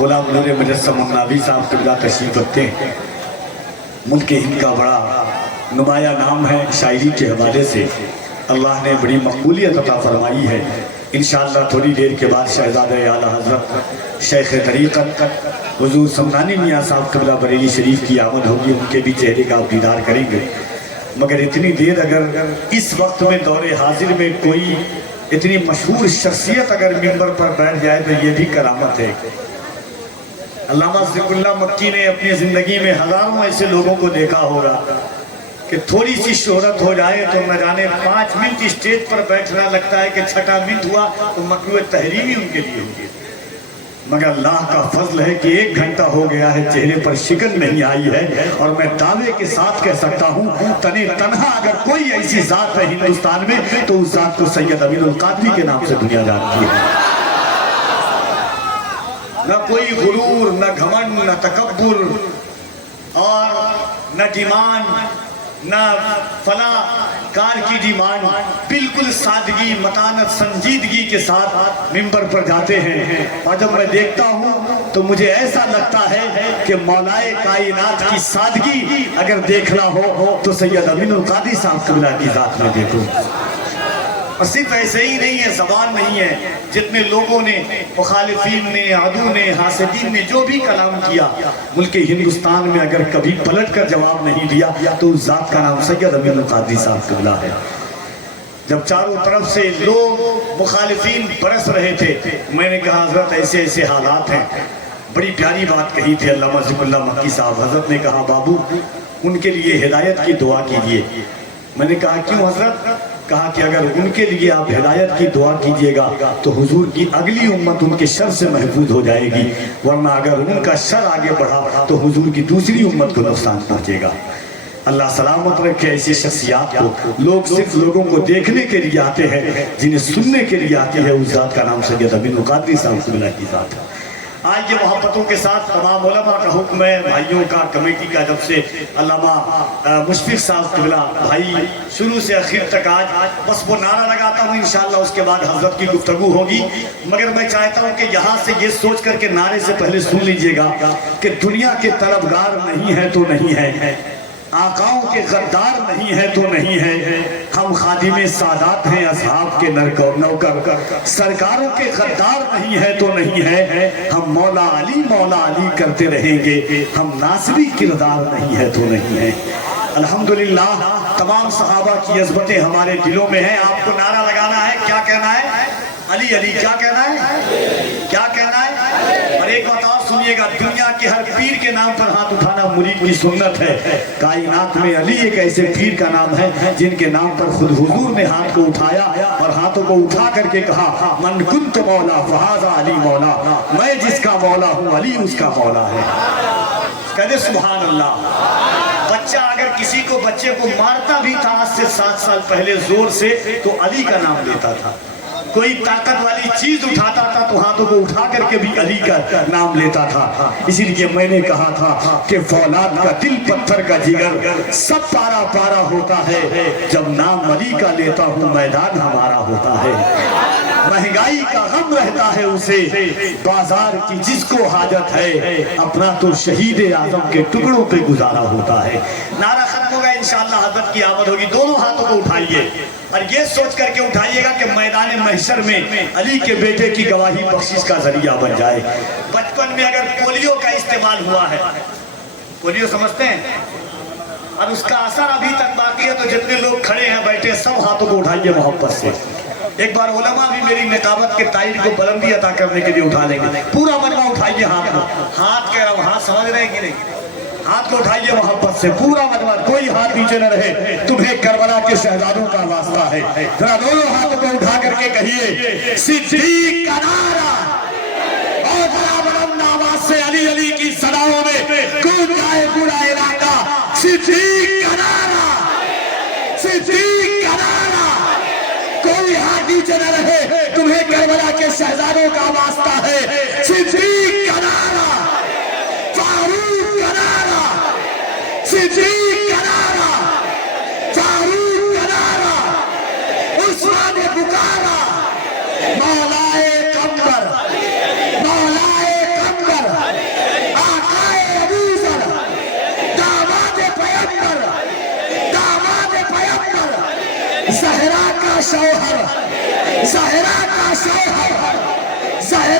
غلام نور مجسم النابی صاحب قبلہ تشریف رکھتے ہیں۔ ملک ہند کا بڑا نمایاں نام ہے، شاعری کے حوالے سے اللہ نے بڑی مقبولیت عطا فرمائی ہے۔ انشاءاللہ تھوڑی دیر کے بعد شہزادہ اعلیٰ حضرت شیخ طریقت حضور سمنانی میاں صاحب قبلہ بریلی شریف کی آمد ہوگی، ان کے بھی چہرے کا آپ دیدار کریں گے۔ مگر اتنی دیر اگر اس وقت میں دور حاضر میں کوئی اتنی مشہور شخصیت اگر منبر پر بیٹھ جائے تو یہ بھی کرامت ہے۔ علامہ ذکر اللہ مکی نے اپنی زندگی میں ہزاروں ایسے لوگوں کو دیکھا ہوگا کہ تھوڑی سی شہرت ہو جائے تو نہ جانے 5 منٹ اسٹیج پر بیٹھنا لگتا ہے کہ 6واں منٹ ہوا تو مکروہ تحریمی ان کے لیے ہوگی، مگر اللہ کا فضل ہے کہ 1 گھنٹہ ہو گیا ہے، چہرے پر شکن نہیں آئی ہے، اور میں دعوے کے ساتھ کہہ سکتا ہوں تنہا اگر کوئی ایسی ذات ہے ہندوستان میں تو اس ذات کو سید امین القادری کے نام سے دنیا جانتی ہے۔ نہ کوئی غرور، نہ گھمنڈ، نہ تکبر اور نہ ڈیمانڈ، نہ فلاں کار کی ڈیمانڈ، بالکل سادگی، متانت، سنجیدگی کے ساتھ منبر پر جاتے ہیں، اور جب میں دیکھتا ہوں تو مجھے ایسا لگتا ہے کہ مولائے کائنات کی سادگی اگر دیکھنا ہو تو سید امین القادری صاحب قبلہ کی ذات میں دیکھوں۔ اور صرف ایسے ہی نہیں ہے، زبان نہیں ہے، جتنے لوگوں نے، مخالفین نے، عدو نے، حاسدین نے جو بھی کلام کیا، ملک ہندوستان میں اگر کبھی پلٹ کر جواب نہیں دیا تو اس ذات کا نام سید امین القادری صاحب قبلہ ہے۔ جب چاروں طرف سے لوگ مخالفین برس رہے تھے، میں نے کہا حضرت ایسے ایسے حالات ہیں، بڑی پیاری بات کہی تھی علامہ ذکر اللہ مکی صاحب۔ حضرت نے کہا بابو ان کے لیے ہدایت کی دعا کیجئے۔ میں نے کہا کیوں حضرت؟ کہا کہ اگر ان کے لیے آپ ہدایت کی دعا کیجئے گا تو حضور کی اگلی امت ان کے شر سے محفوظ ہو جائے گی، ورنہ اگر ان کا شر آگے بڑھا تو حضور کی دوسری امت کو نقصان پہنچے گا۔ اللہ سلامت رکھے ایسی شخصیات کو۔ لوگ صرف لوگوں کو دیکھنے کے لیے آتے ہیں، جنہیں سننے کے لیے آتی ہے اس ذات کا نام سید امین القادری صاحب قبلہ کی ذات ہے۔ آج یہ محبتوں کے ساتھ تمام علماء کا حکم ہے، بھائیوں کا، کمیٹی کا، جب سے علامہ مشفق صاحب قبلہ بھائی شروع سے آخر تک آج بس وہ نعرہ لگاتا ہوں، انشاءاللہ اس کے بعد حضرت کی گفتگو ہوگی، مگر میں چاہتا ہوں کہ یہاں سے یہ سوچ کر کے نعرے سے پہلے سن لیجئے گا کہ دنیا کے طلبگار نہیں ہے تو نہیں ہے، آقاؤں کے غدار نہیں ہے تو نہیں ہے، ہم خادم سادات ہیں اصحاب کے نوکر، سرکاروں کے غدار نہیں ہے تو نہیں ہے، ہم مولا علی کرتے رہیں گے، ہم ناصبی کردار نہیں ہے تو نہیں ہے۔ الحمدللہ تمام صحابہ کی عظمتیں ہمارے دلوں میں ہیں۔ آپ کو نعرہ لگانا ہے، کیا کہنا ہے؟ علی علی، کیا کہنا ہے؟ کیا کہنا ہے؟ اور ایک بات اور سنیے گا، دنیا کے ہر پیر کے نام پر ہاتھ اٹھانا مرید کی سنت ہے، کائنات میں علی ایک ایسے پیر کا نام ہے جن کے نام پر خود حضور نے ہاتھ کو اٹھایا اور ہاتھوں کو اٹھا کر کے کہا من کنت مولا فہذا علی مولا، میں جس کا مولا ہوں علی اس کا مولا ہے۔ کہتے سبحان اللہ۔ بچہ اگر کسی کو بچے کو مارتا بھی تھا آج سے 7 سال پہلے زور سے تو علی کا نام لیتا تھا، کوئی طاقت والی چیز اٹھاتا تھا تو ہاتھوں کو اٹھا کر کے بھی علی کا نام لیتا تھا۔ اسی لیے میں نے کہا تھا کہ فولاد کا دل پتھر کا جگر سب پارا پارا ہوتا ہے، جب نام علی کا لیتا ہوں میدان ہمارا ہوتا ہے۔ مہنگائی کا غم رہتا ہے اسے، بازار کی جس کو حاجت ہے، اپنا تو شہید اعظم کے ٹکڑوں پہ گزارا ہوتا ہے۔ نعرہ ختم ہوگا، انشاءاللہ حضرت کی آمد ہوگی، دونوں ہاتھوں کو اٹھائیے اور یہ سوچ کر کے اٹھائیے گا کہ میدان محشر میں علی کے بیٹے کی گواہی بخشش کا ذریعہ بن جائے۔ بچپن میں اگر پولیو کا استعمال ہوا ہے، پولیو سمجھتے ہیں، اور اس کا اثر ابھی تک باقی ہے، تو جتنے لوگ کھڑے ہیں بیٹھے سب ہاتھوں کو اٹھائیے محبت سے۔ ایک بار علماء بھی میری نقابت کے تائر کو بلندی عطا کرنے کے لیے اٹھا لیں گے، پورا مجمع اٹھائیے ہاتھ کو، ہاتھ کہہ رہا ہوں، ہاتھ سمجھ رہے ہیں کہ نہیں؟ ہاتھ کو اٹھائیے محبت سے، پورا مجمع، کوئی ہاتھ نیچے نہ رہے، تمہیں کربلا کے شہزادوں کا واسطہ ہے۔ ذرا دونوں ہاتھوں کو اٹھا کر کے کہیے صدیق کا نعرہ، اور ذرا بلند آواز سے علی علی کی صداؤں میں گونج جائے پورا علاقہ، صدیق کا نعرہ، صدیق کا نعرہ، کوئی ہاتھ نیچے نہ رہے، تمہیں کربلا کے شہزادوں کا واسطہ ہے، صدیق کا نعرہ، فاروق کا نعرہ، صدیق کا نعرہ، فاروق کا نعرہ، عثمان بکارا، مولائے کمبر، مولائے کمبر،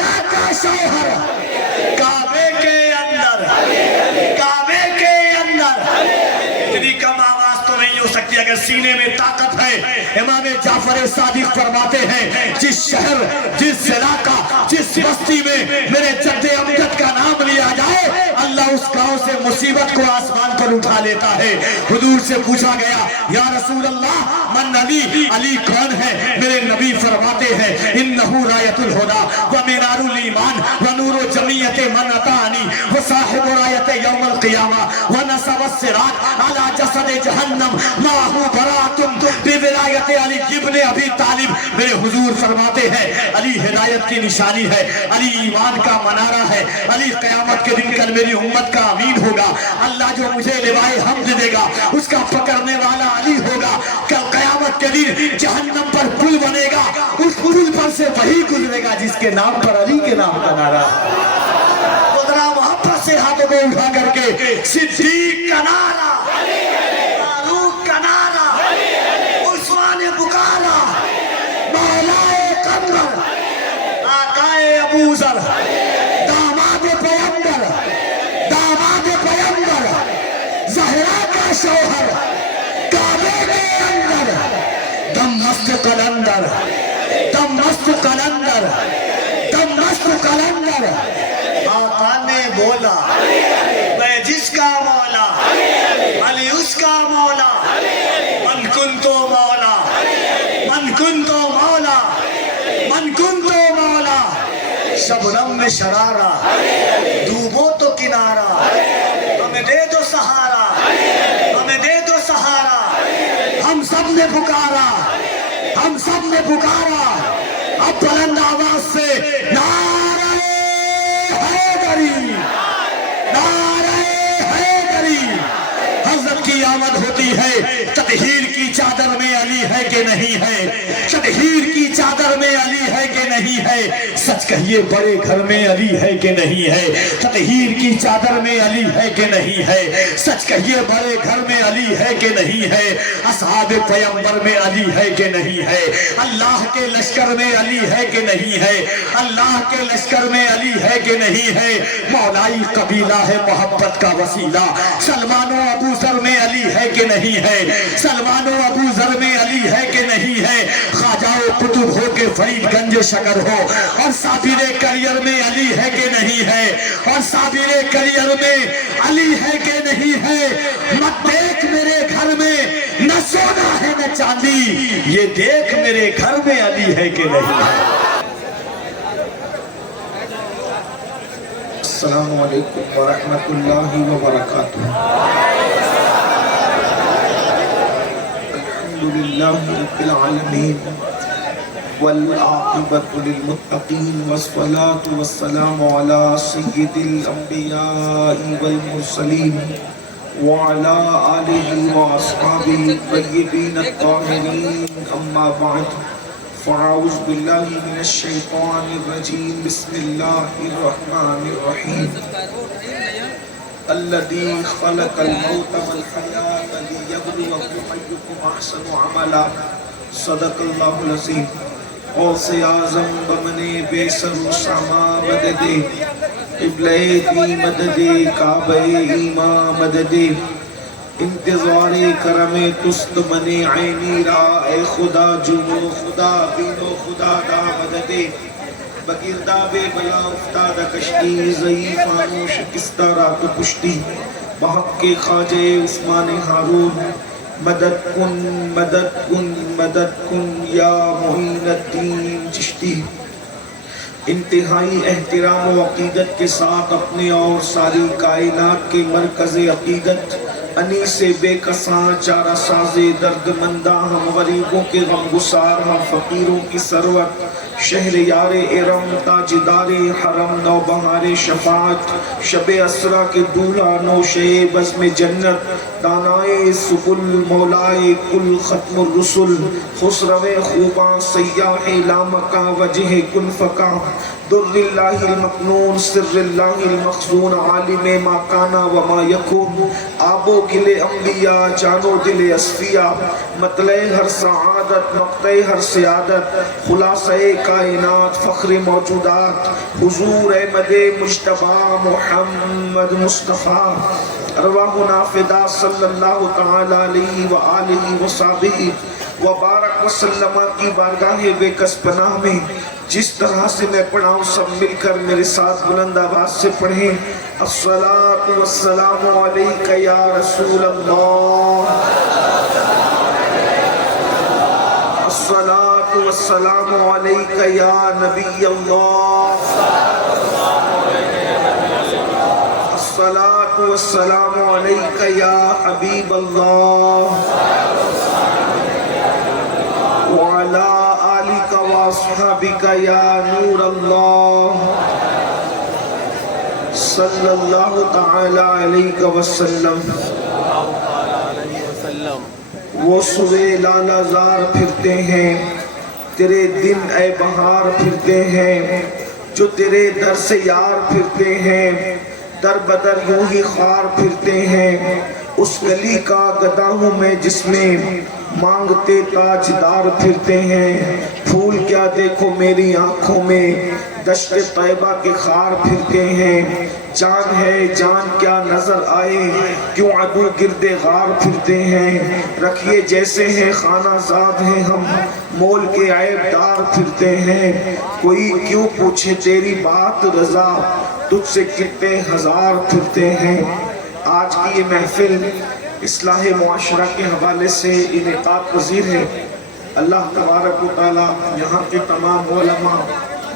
زہرا کا شوہر کعبے کے اندر، کعبے کے اندر۔ اتنی کم آواز تو نہیں ہو سکتی اگر سینے میں طاقت ہے۔ امام جعفر صادق فرماتے ہیں جس شہر، جس ضلع کا، جس بستی میں میرے جد امجد کا نام لیا جائے اللہ اس گاؤں سے مصیبت کو آسمان پر اٹھا لیتا ہے۔ حضور سے پوچھا گیا یا رسول اللہ من علی، علی کون ہے؟ میرے نبی فرماتے ہیں انہو رایت الہدا ومنار الایمان ونور جمیعت من اتانی وصاحب رایت یوم القیامہ ونصب الصراط علی جسد جہنم ماہو براتم بولایت علی ابن ابی طالب۔ میرے حضور فرماتے ہیں علی ہدایت کی نشانی ہے، علی ایمان کا منارہ ہے، علی قیامت کے دن کل میری امت کا امین ہوگا۔ اللہ جو مجھے لوائے حمد دے گا اس کا پکڑنے والا علی ہوگا۔ کل قیامت کے دن جہنم پر پل بنے گا، اس پل پر سے وہی گزرے گا جس کے نام پر علی کے نام کا نعرہ۔ ذرا محبت سے ہاتھوں کو اٹھا کر کے صدیق کا نعرہ، فاروق کا نعرہ، عثمان بکارا، مولائے قمر، آقائے ابو ذر، داماد پیغمبر، داماد پیغمبر، زہرا کا شوہر، کعبے کے اندر، دمشق قلندر، دمشق قلندر، دمشق قلندر۔ آقا نے بولا میں جس کا مولا، علی اس کا مولا، من کن تو مولا، من کن تو مولا، من کن تو مولا۔ شبنم میں شرارہ، ڈوبو تو کنارہ، ہمیں دے دو سہارا، ہمیں دے دو سہارا۔ ہم سب نے پکارا، ہم سب نے پکارا، اب بلند آواز سے نعرہ حیدری، نعرہ حیدری۔ حضرت کی آمد ہوتی ہے، تطہیر کی چادر میں علی ہے کہ نہیں ہے؟ تطہیر کی چادر میں علی ہے کہ نہیں ہے؟ سچ کہیے بڑے گھر میں علی ہے کہ نہیں ہے؟ تطہیر کی چادر میں علی ہے کہ نہیں ہے؟ سچ کہیے بڑے گھر میں علی ہے کہ نہیں ہے؟ اصحاب پیغمبر میں علی ہے کہ نہیں ہے؟ اللہ کے لشکر میں علی ہے کہ نہیں ہے؟ اللہ کے لشکر میں علی ہے کہ نہیں ہے؟ مولائی قبیلہ ہے محبت کا وسیلہ، سلمان و ابو ذر میں علی ہے کہ نہیں ہے؟ سلمان و ابو ذر میں علی ہے کہ نہیں ہے؟ خواجہ و قطب ہو کے فرید گنج شکر ہو، اور صابر کریئر میں علی ہے کہ نہیں ہے؟ اور صابر کریئر میں علی ہے کہ نہیں ہے؟ مت دیکھ میرے گھر میں نہ سونا ہے نہ چاندی، یہ دیکھ میرے گھر میں علی ہے کہ نہیں ہے؟ السلام علیکم ورحمۃ اللہ وبرکاتہ۔ الحمدللہ رب العالمین والعاقبۃ للمتقین والصلاۃ والسلام علی سید الانبیاء والمرسلین وعلی آلہ واصحابہ الطیبین الطاہرین، اما بعد فاعوذ باللہ من الشیطان الرجیم، بسم اللہ الرحمن الرحیم۔ الذی خلق الموت والحیاۃ لیبلوکم ایکم احسن عملا، صدق اللہ العظیم۔ غوث اعظم بمن بے سر و ساما مدد، قبلہ دی مدد، کعبہ ایمان مدد، انتظار کرم تست من عینی را، اے خدا جنو خدا بینو خدا دا مدد۔ بگرداب بلا افتاد کشتی، ضعیفانو شکستہ رات پشتی، بحق کے خواجہ عثمان ہارون، مدد کن مدد کن مدد کن یا معین الدین چشتی۔ انتہائی احترام و عقیدت کے ساتھ اپنے اور ساری کائنات کے مرکز عقیدت، انیس بے کساں چارہ ساز درد مندہ، ہم غریبوں کے غم گسار، ہم فقیروں کی ثروت، شہر یار ارم، تاجدار حرم، نو بہار شفاعت، شب اسرا کے دولہ نوشے بزم جنت، دانائے سبل مولائے کل ختم الرسل، خسرو خوباں سیاح لامکا وجہ کن فکا، در اللہ المکنون سر اللہ المخزون، عالم ما کانا وما یکون، آب و گل انبیاء جانو دل اصفیاء، مطلع ہر سعادت سعادت مقطع ہر سیادت خلاصہ کائنات فخر موجودات حضور احمد مجتبی محمد مصطفیٰ ارواحنا فدا صلی اللہ تعالی علیہ وآلہ وصحبہ وبارک وسلم کی بارگاہ بے کس پناہ میں جس طرح سے میں پڑھاؤں سب مل کر میرے ساتھ بلند آواز سے پڑھیں الصلاۃ والسلام علیک یا رسول اللہ الصلاۃ والسلام علیک یا نبی اللہ الصلاۃ والسلام علیک یا حبیب اللہ وعلى آلك وأصحابك يا نور الله صلی اللہ تعالی علیہ وسلم وہ سوے لالا زار پھرتے ہیں تیرے دن اے بہار پھرتے ہیں جو تیرے در سے یار پھرتے ہیں در بدر یوں ہی خار پھرتے ہیں اس گلی کا گدا ہوں میں جس میں مانگتے تاجدار پھرتے ہیں پھول کیا دیکھو میری آنکھوں میں دشت طیبہ کے خار پھرتے ہیں جان ہے جان کیا نظر آئے کیوں عدو گرد غار پھرتے ہیں رکھیے جیسے ہیں خانہ زاد ہیں ہم مول کے عیب دار پھرتے ہیں کوئی کیوں پوچھے تیری بات رضا تجھ سے کتنے ہزار پھرتے ہیں آج کی یہ محفل اصلاح معاشرہ کے حوالے سے انعقاد پذیر ہے اللہ تبارک و تعالی یہاں کے تمام علماء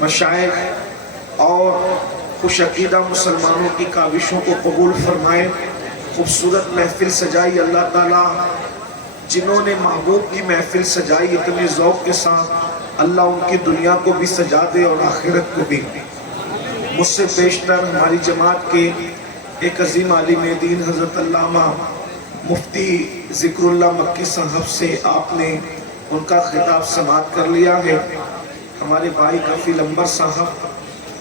مشائخ اور خوش عقیدہ مسلمانوں کی کاوشوں کو قبول فرمائے خوبصورت محفل سجائی اللہ تعالی جنہوں نے محبوب کی محفل سجائی اتنے ذوق کے ساتھ اللہ ان کی دنیا کو بھی سجا دے اور آخرت کو بھی مجھ سے بیشتر ہماری جماعت کے ایک عظیم عالم دین حضرت علامہ مفتی ذکر اللہ مکی صاحب سے آپ نے ان کا خطاب سماعت کر لیا ہے ہمارے بھائی کافی لمبر صاحب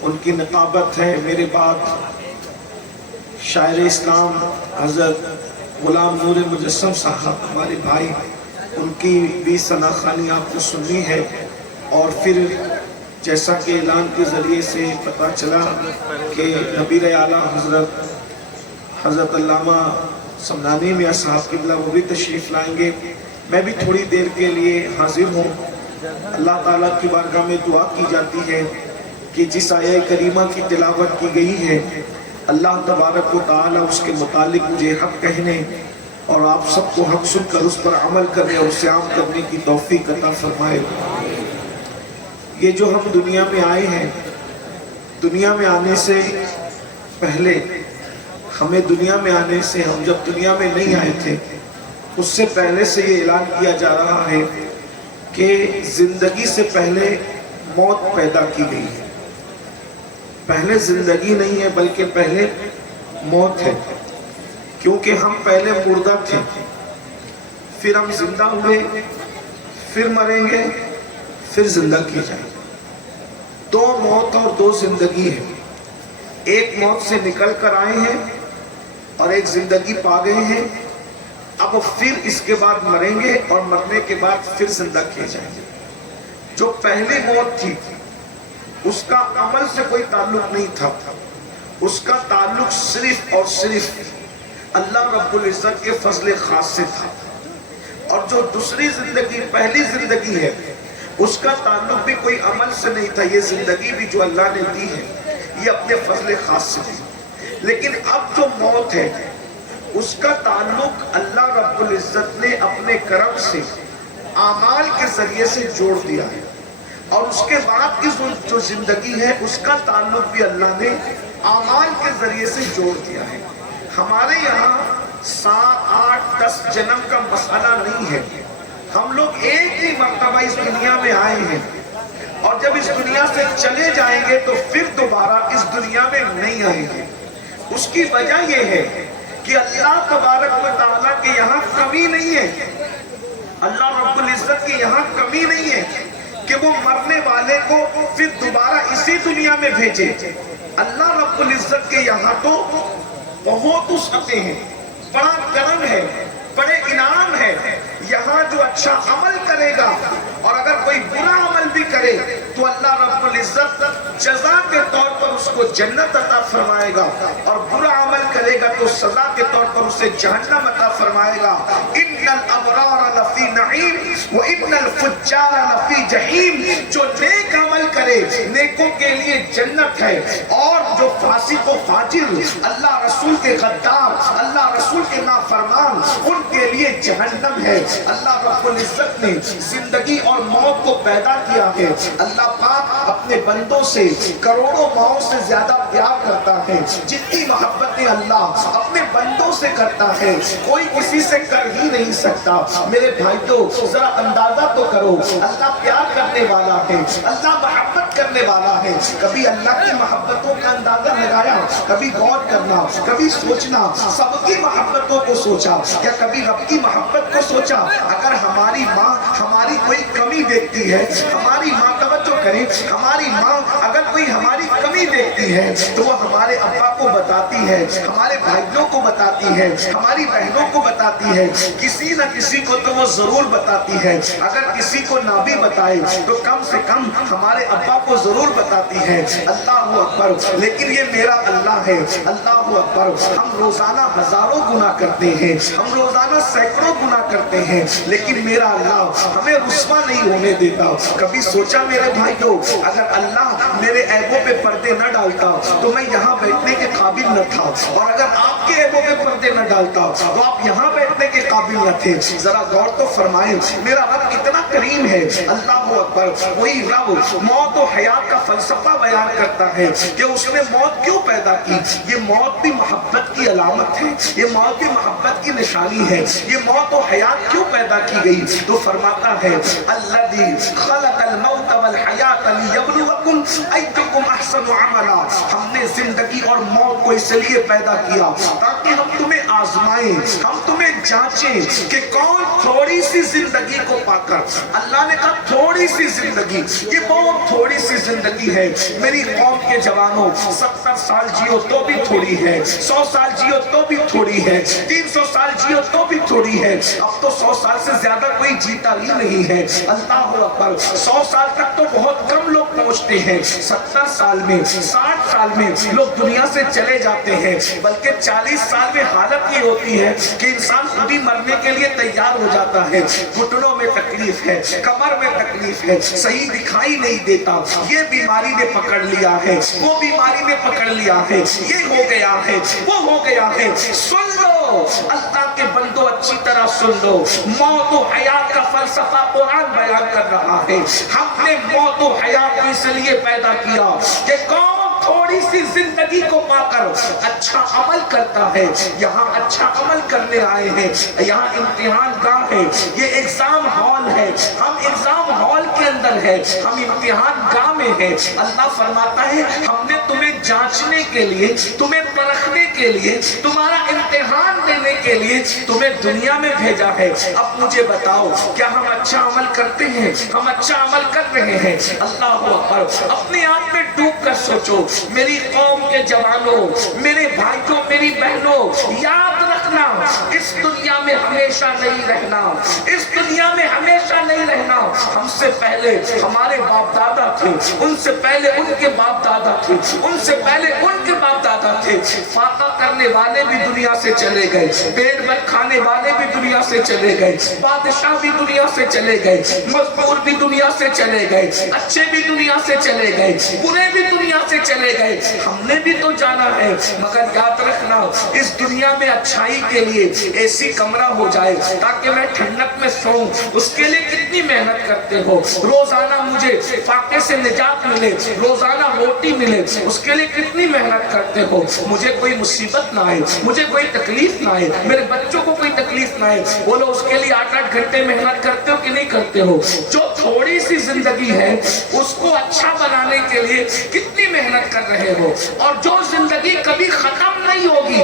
ان کی نقابت ہے میرے بعد شاعر اسلام حضرت غلام نور مجسم صاحب ہمارے بھائی ان کی بھی ثنا خوانی آپ کو سننی ہے اور پھر جیسا کہ اعلان کے ذریعے سے پتہ چلا کہ نبیر اعلیٰ حضرت علامہ سمنانی میاں صاحب قبلہ وہ بھی تشریف لائیں گے میں بھی تھوڑی دیر کے لیے حاضر ہوں اللہ تعالیٰ کی بارگاہ میں دعا کی جاتی ہے کہ جس آیہ کریمہ کی تلاوت کی گئی ہے اللہ تبارک و تعالیٰ اس کے متعلق مجھے حق کہنے اور آپ سب کو حق سن کر اس پر عمل کرنے اور اسے عام کرنے کی توفیق عطا فرمائے یہ جو ہم دنیا میں آئے ہیں دنیا میں آنے سے پہلے ہمیں دنیا میں آنے سے ہم جب دنیا میں نہیں آئے تھے اس سے پہلے سے یہ اعلان کیا جا رہا ہے کہ زندگی سے پہلے موت پیدا کی گئی ہے پہلے زندگی نہیں ہے بلکہ پہلے موت ہے کیونکہ ہم پہلے مردہ تھے پھر ہم زندہ ہوئے پھر مریں گے پھر زندہ کیے جائیں گے دو موت اور دو زندگی ہے ایک موت سے نکل کر آئے ہیں اور ایک زندگی پا گئے ہیں اب پھر اس کے بعد مریں گے اور مرنے کے بعد پھر زندہ کیے جائیں گے جو پہلی موت تھی اس کا عمل سے کوئی تعلق نہیں تھا اس کا تعلق صرف اور صرف اللہ رب العزت کے فضل خاص سے تھا اور جو دوسری زندگی پہلی زندگی ہے اس کا تعلق بھی کوئی عمل سے نہیں تھا یہ زندگی بھی جو اللہ نے دی ہے یہ اپنے فضل خاص سے دی لیکن اب جو موت ہے اس کا تعلق اللہ رب العزت نے اپنے کرم سے اعمال کے ذریعے سے جوڑ دیا ہے اور اس کے بعد کی جو زندگی ہے اس کا تعلق بھی اللہ نے اعمال کے ذریعے سے جوڑ دیا ہے ہمارے یہاں 7, 8, 10 جنم کا مسئلہ نہیں ہے ہم لوگ ایک ہی مرتبہ اس دنیا میں آئے ہیں اور جب اس دنیا سے چلے جائیں گے تو پھر دوبارہ اس دنیا میں نہیں آئیں گے اس کی وجہ یہ ہے کہ اللہ تبارک و تعالیٰ کے یہاں کمی نہیں ہے اللہ رب العزت کے یہاں کمی نہیں ہے کہ وہ مرنے والے کو پھر دوبارہ اسی دنیا میں بھیجے اللہ رب العزت کے یہاں تو بہت وسعتیں ہیں بڑا کرم ہے بڑے انعام ہے یہاں جو اچھا عمل کرے گا اور اگر کوئی برا عمل بھی کرے تو اللہ رب العزت جزا کے طور پر اس کو جنت عطا فرمائے گا، اور برا عمل کرے گا تو سزا کے طور پر اسے جہنم عطا فرمائے گا۔ ان الابرار لفی نعیم وان الفجار لفی جحیم، جو نیک عمل کرے نیکوں کے لیے جنت ہے، اور جو فاسق و فاجر، اللہ رسول کے غدار، اللہ رسول کے نافرمان، ان کے لیے جہنم ہے۔ اللہ رب العزت نے زندگی اور موت کو پیدا کیا ہے۔ اللہ پاک اپنے بندوں سے کروڑوں ماؤں سے زیادہ پیار کرتا ہے، جتنی محبتیں اللہ اپنے بندوں سے کرتا ہے کوئی کسی سے کر ہی نہیں سکتا۔ میرے بھائیوں ذرا اندازہ تو کرو، اللہ پیار کرنے والا ہے، اللہ محبت کرنے والا ہے۔ کبھی اللہ کی محبتوں کا اندازہ لگایا، کبھی غور کرنا، کبھی سوچنا، سب کی محبتوں کو سوچا، کیا کبھی رب کی محبت کو سوچا؟ اگر ہماری ماں ہماری کوئی کمی دیکھتی ہے، ہماری ماں توجہ کریں، ہماری ماں اگر کوئی ہماری کمی دیکھتی ہے تو وہ ہمارے ابا کو بتاتی ہے، ہمارے بھائیوں کو بتاتی ہے، ہماری بہنوں کو بتاتی ہے، کسی نہ کسی کو تو وہ ضرور بتاتی ہے۔ اگر کسی کو نہ بھی بتائے تو کم سے کم ہمارے ابا کو ضرور بتاتی ہے۔ اللہ اکبر، لیکن یہ میرا اللہ ہے۔ اللہ اکبر، ہم روزانہ ہزاروں گناہ کرتے ہیں، ہم روزانہ سینکڑوں گناہ کرتے ہیں، لیکن میرا اللہ ہمیں رسوا نہیں ہونے دیتا۔ کبھی سوچا میرے بھائیوں، اگر اللہ میرے عیبوں پہ پردے نہ ڈالتا تو میں یہاں بیٹھنے کے قابل نہ تھا، اور اگر آپ کے عیبوں پہ پردے نہ ڈالتا تو آپ یہاں بیٹھنے کے قابل نہ تھے۔ ذرا غور تو فرمائیں، میرا رب اتنا کریم ہے۔ اللہ اکبر، وہی رب موت و حیات کا فلسفہ بیان کرتا ہے کہ اس نے موت کیوں پیدا کی۔ یہ موت بھی محبت کی علامت ہے، یہ موت بھی محبت کی نشانی ہے۔ یہ موت و حیات کیوں پیدا کی گئی؟ تو فرماتا ہے الذی خلق الموت والحیات لیبلوکم ایکم احسن عملا، ہم نے زندگی اور موت کو اس لیے پیدا کیا تاکہ ہم تمہیں آزمائیں، ہم تمہیں جانچیں کہ کون تھوڑی سی زندگی کو پا کر، اللہ نے کہا تھوڑی سی زندگی، یہ بہت تھوڑی سی زندگی ہے۔ میری قوم کے جوانوں 70 سال جیو تو بھی تھوڑی ہے، 100 سال جیو تو بھی تھوڑی ہے، 300 سال جیو تو بھی تھوڑی ہے۔ اب تو 100 سال سے زیادہ کوئی جیتا ہی نہیں ہے۔ اللہ اکبر، 100 سال تک تو بہت کم لوگ پہنچتے ہیں، 70 سال میں 60 سال میں لوگ دنیا سے چلے جاتے ہیں، بلکہ 40 سال میں حالت یہ ہوتی ہے کہ انسان خود ہی مرنے کے لیے تیار ہو جاتا ہے۔ گھٹنوں میں تکلیف ہے، کمر میں تکلیف ہے، صحیح دکھائی نہیں دیتا، یہ بیماری نے پکڑ لیا ہے، وہ بیماری نے پکڑ لیا ہے، یہ ہو گیا ہے، وہ ہو گیا ہے۔ سن لو اللہ کے بندو، اچھی طرح سن لو، موت و حیات کا فلسفہ قرآن بیان کر رہا ہے۔ ہم نے موت و حیات کو اس لیے پیدا کیا کہ کون تھوڑی سی زندگی کو پا کر اچھا عمل کرتا ہے۔ یہاں اچھا عمل کرنے آئے ہیں، یہاں امتحان گاہ ہے، یہ ایگزام ہال ہے، ہم ایگزام ہال کے اندر ہے، ہم امتحان گاہ میں ہیں۔ اللہ فرماتا ہے ہم نے تمہیں جانچنے کے لیے، تمہیں پرکھنے کے لیے، تمہارا امتحان لینے کے لیے تمہیں دنیا میں بھیجا ہے۔ اب مجھے بتاؤ کیا ہم اچھا عمل کرتے ہیں؟ ہم اچھا عمل کر رہے ہیں؟ اللہ اکبر، اپنے آپ میں ڈوب کر سوچو۔ میری قوم کے جوانوں، میرے بھائیوں، میری بہنوں، یاد رکھنا اس دنیا میں ہمیشہ نہیں رہنا، اس دنیا میں ہمیشہ نہیں رہنا۔ ہم سے پہلے ہمارے باپ دادا تھے، ان سے پہلے ان کے باپ دادا تھے، ان سے پہلے ان کے باپ دادا تھے۔ فاقہ کرنے والے بھی دنیا سے چلے گئے، پیٹ بھر کھانے والے بھی دنیا سے چلے گئے، بادشاہ بھی دنیا سے چلے گئے، مزدور بھی دنیا سے چلے گئے، اچھے بھی دنیا سے چلے گئے، برے بھی دنیا سے چلے گئے۔ ہم نے بھی تو جانا ہے، مگر یاد رکھنا اس دنیا میں اچھائی کے لیے ایسی کمرہ ہو جائے تاکہ میں ٹھنڈک میں سوؤں، اس کے لیے کتنی محنت کرتے ہو۔ روزانہ مجھے فاقے سے نجات ملے، روزانہ روٹی ملے، اس کے لیے کتنی محنت کرتے ہو۔ مجھے کوئی مصیبت نہ آئے، مجھے کوئی تکلیف نہ آئے، میرے بچوں کو کوئی تکلیف نہ آئے، بولو اس کے لیے 8-8 گھنٹے محنت کرتے ہو کہ نہیں کرتے ہو؟ جو تھوڑی سی زندگی ہے اس کو اچھا بنانے کے لیے کتنی محنت کر رہے ہو، اور جو زندگی کبھی ختم نہیں ہوگی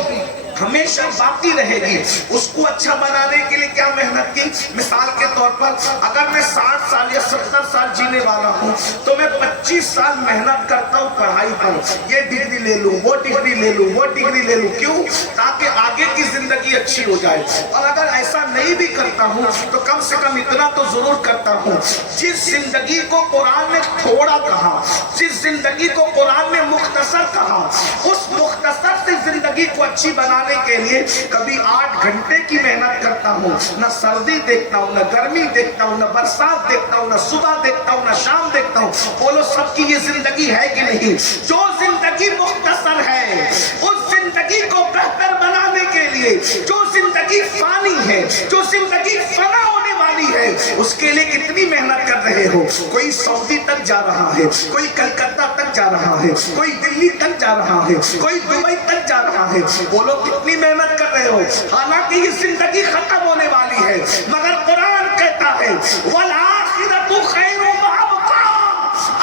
ہمیشہ باقی رہے گی. اس کو اچھا بنانے کے لیے کیا محنت کی؟ مثال کے طور پر اگر میں 60 سال یا 70 سال جینے والا ہوں تو میں 25 سال محنت کرتا ہوں پڑھائی پر، یہ ڈگری لے لوں، وہ ڈگری لے لوں، وہ ڈگری لے لوں. کیوں؟ تاکہ آگے کی زندگی اچھی ہو جائے. اور اگر ایسا نہیں بھی کرتا ہوں تو کم سے کم اتنا تو ضرور کرتا ہوں، جس زندگی کو قرآن نے تھوڑا کہا، جس زندگی کو قرآن نے مختصر کہا، اس مختصر سے زندگی کو اچھی بنانے کے لیے کبھی 8 گھنٹے کی محنت کرتا ہوں. نہ سردی دیکھتا ہوں، نہ گرمی دیکھتا ہوں، نہ برسات دیکھتا ہوں، نہ صبح دیکھتا ہوں، نہ شام دیکھتا ہوں. بولو سب کی یہ زندگی ہے کہ نہیں؟ جو زندگی مختصر ہے اس زندگی کو بہتر بنانے کے لیے، جو زندگی فانی ہے، جو زندگی فنا ہونے والی ہے، اس کے لیے کتنی محنت کر رہے ہو؟ کوئی سعودی تک جا رہا ہے، کوئی کلکتہ تک جا رہا ہے، کوئی دلی تک جا رہا ہے، کوئی دبئی تک جا رہا ہے. بولو کتنی محنت کر رہے ہو؟ حالانکہ یہ زندگی ختم ہونے والی ہے، مگر قرآن کہتا ہے وَالْآخِرَةُ خَيْرٌ وَأَبْقَىٰ.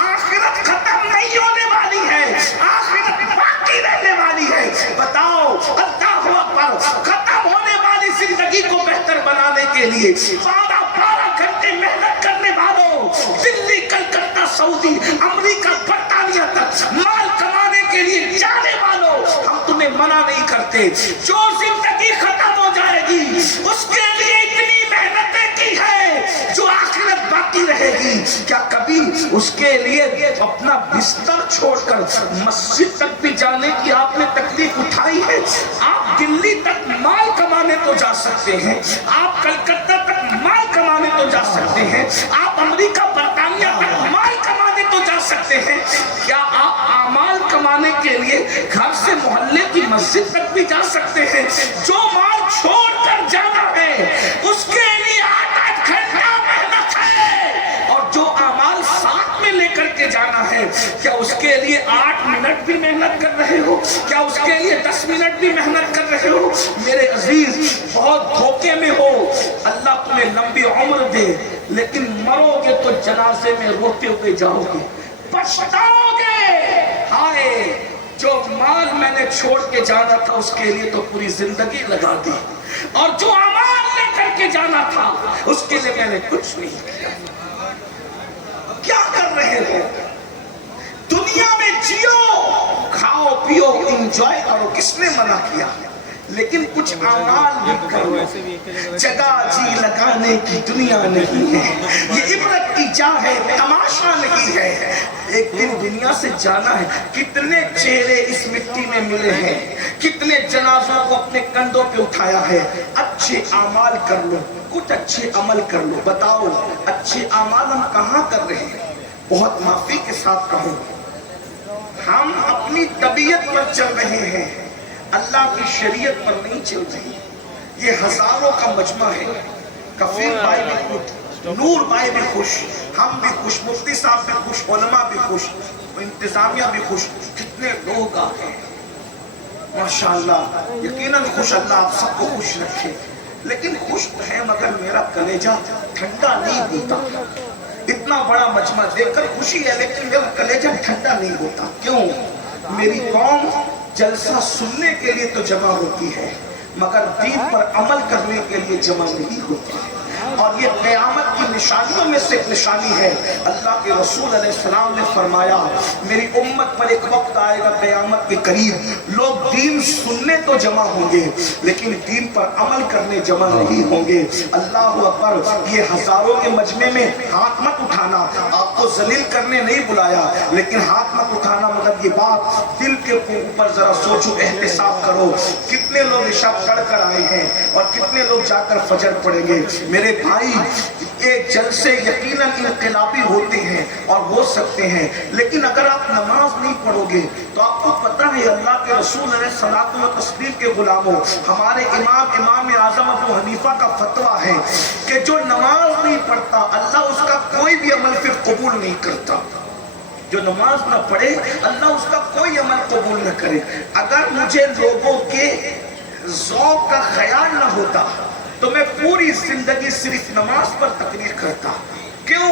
آخرت ختم نہیں ہونے والی ہے، آخرت باقی رہنے والی ہے. بتاؤ اللہ اکبر، ختم ہونے والی زندگی کو بہتر بنانے کے لیے 12 گھنٹے محنت کرنے والوں، دلی، کلکتہ، سعودی، امریکہ، برطانیہ تک مال کمانے کے لیے جانے والوں، ہم تمہیں منع نہیں کرتے. جو زندگی ختم ہو جائے گی اس کے لیے اتنی محنتیں کی ہے، جو آخرت باقی رہے گی. کیا کبھی اس کے لیے اپنا بستر چھوڑ کر مسجد تک بھی جانے کی آپ نے تکلیف اٹھائی ہے؟ آپ دلی تک مال کمانے تو جا سکتے ہیں، آپ کلکتہ تک مال کمانے تو جا سکتے ہیں، آپ امریکہ، برطانیہ تک مال کمانے تو جا سکتے ہیں. کیا آپ اعمال کمانے کے لیے گھر سے محلے کی مسجد تک بھی جا سکتے ہیں؟ جو مال چھوڑ کر جانا ہے اس کے لیے 8 گھنٹہ محنت ہے، اور جو اعمال ساتھ میں لے کر کے جانا ہے، کیا اس کے لیے 8 منٹ بھی محنت کر رہے ہو؟ کیا اس کے لیے 10 منٹ بھی محنت کر رہے ہو؟ میرے عزیز، بہت دھوکے میں ہو. اللہ تمہیں لمبی عمر دے، لیکن مرو گے تو جنازے میں روتے ہوئے جاؤ گے، پچھتاؤ گے. ہائے، جو مال میں نے چھوڑ کے جانا تھا اس کے لیے تو پوری زندگی لگا دی، اور جو اعمال لے کر کے جانا تھا اس کے لیے میں نے کچھ نہیں کیا. کیا کر رہے ہو؟ دنیا میں جیو، کھاؤ پیو، انجوائے کرو، کس نے منع کیا؟ لیکن کچھ اعمال بھی کرو. جگہ جی لگانے کی دنیا نہیں ہے، یہ عبرت کی جا ہے، تماشا نہیں ہے. ایک دن دنیا سے جانا ہے. کتنے چہرے اس مٹی میں ملے ہیں، کتنے جنازوں کو اپنے کندھوں پہ اٹھایا ہے. اچھے اعمال کر لو، کچھ اچھے عمل کر لو. بتاؤ اچھے اعمال ہم کہاں کر رہے ہیں؟ بہت معافی کے ساتھ کہوں، ہم اپنی طبیعت پر چل رہے ہیں، اللہ کی شریعت پر نہیں چل رہی. یہ ہزاروں کا مجمع ہے. کفیل بھائی بھی خوش، نور بھائی بھی خوش، ہم بھی خوش، مفتی صاحب بھی خوش، علماء بھی خوش، انتظامیہ بھی خوش. کتنے لوگ آتے ہیں ماشاءاللہ. یقیناً خوش، اللہ آپ سب کو خوش رکھے. لیکن خوش ہے مگر میرا کلیجہ ٹھنڈا نہیں ہوتا. اتنا بڑا مجمع دیکھ کر خوشی ہے لیکن میرا کلیجہ ٹھنڈا نہیں ہوتا. کیوں؟ میری قوم جلسہ سننے کے لیے تو جمع ہوتی ہے مگر دین پر عمل کرنے کے لیے جمع نہیں ہوتی ہے. اور یہ قیامت کی نشانیوں میں سے ایک نشانی ہے. اللہ کے رسول علیہ السلام نے فرمایا میری امت پر ایک وقت آئے گا قیامت کے قریب، لوگ دین سننے تو جمع ہوں گے لیکن دین پر عمل کرنے جمع نہیں ہوں گے. اللہ اکبر. یہ ہزاروں کے مجمع میں ہاتھ مت اٹھانا، آپ کو ذلیل کرنے نہیں بلایا، لیکن ہاتھ مت اٹھانا مگر یہ بات دل کے اوپر ذرا سوچو، احتساب کرو. کتنے لوگ عشاء پڑھ کر آئے ہیں اور کتنے لوگ جا کر فجر پڑھیں گے؟ میرے بھائی، ایک جلسے یقیناً انقلابی ہوتے ہیں اور ہو سکتے ہیں، لیکن اگر آپ نماز نہیں پڑھو گے تو آپ کو پتہ ہے اللہ کے رسول علیہ الصلوۃ والتسلیم کے غلاموں، ہمارے امام اعظم ابو حنیفہ کا فتویٰ ہے کہ جو نماز نہیں پڑھتا اللہ اس کا کوئی بھی عمل پھر قبول نہیں کرتا. جو نماز نہ پڑھے اللہ اس کا کوئی عمل قبول نہ کرے. اگر مجھے لوگوں کے ذوق کا خیال نہ ہوتا تو میں پوری زندگی صرف نماز پر تقریر کرتا. کیوں؟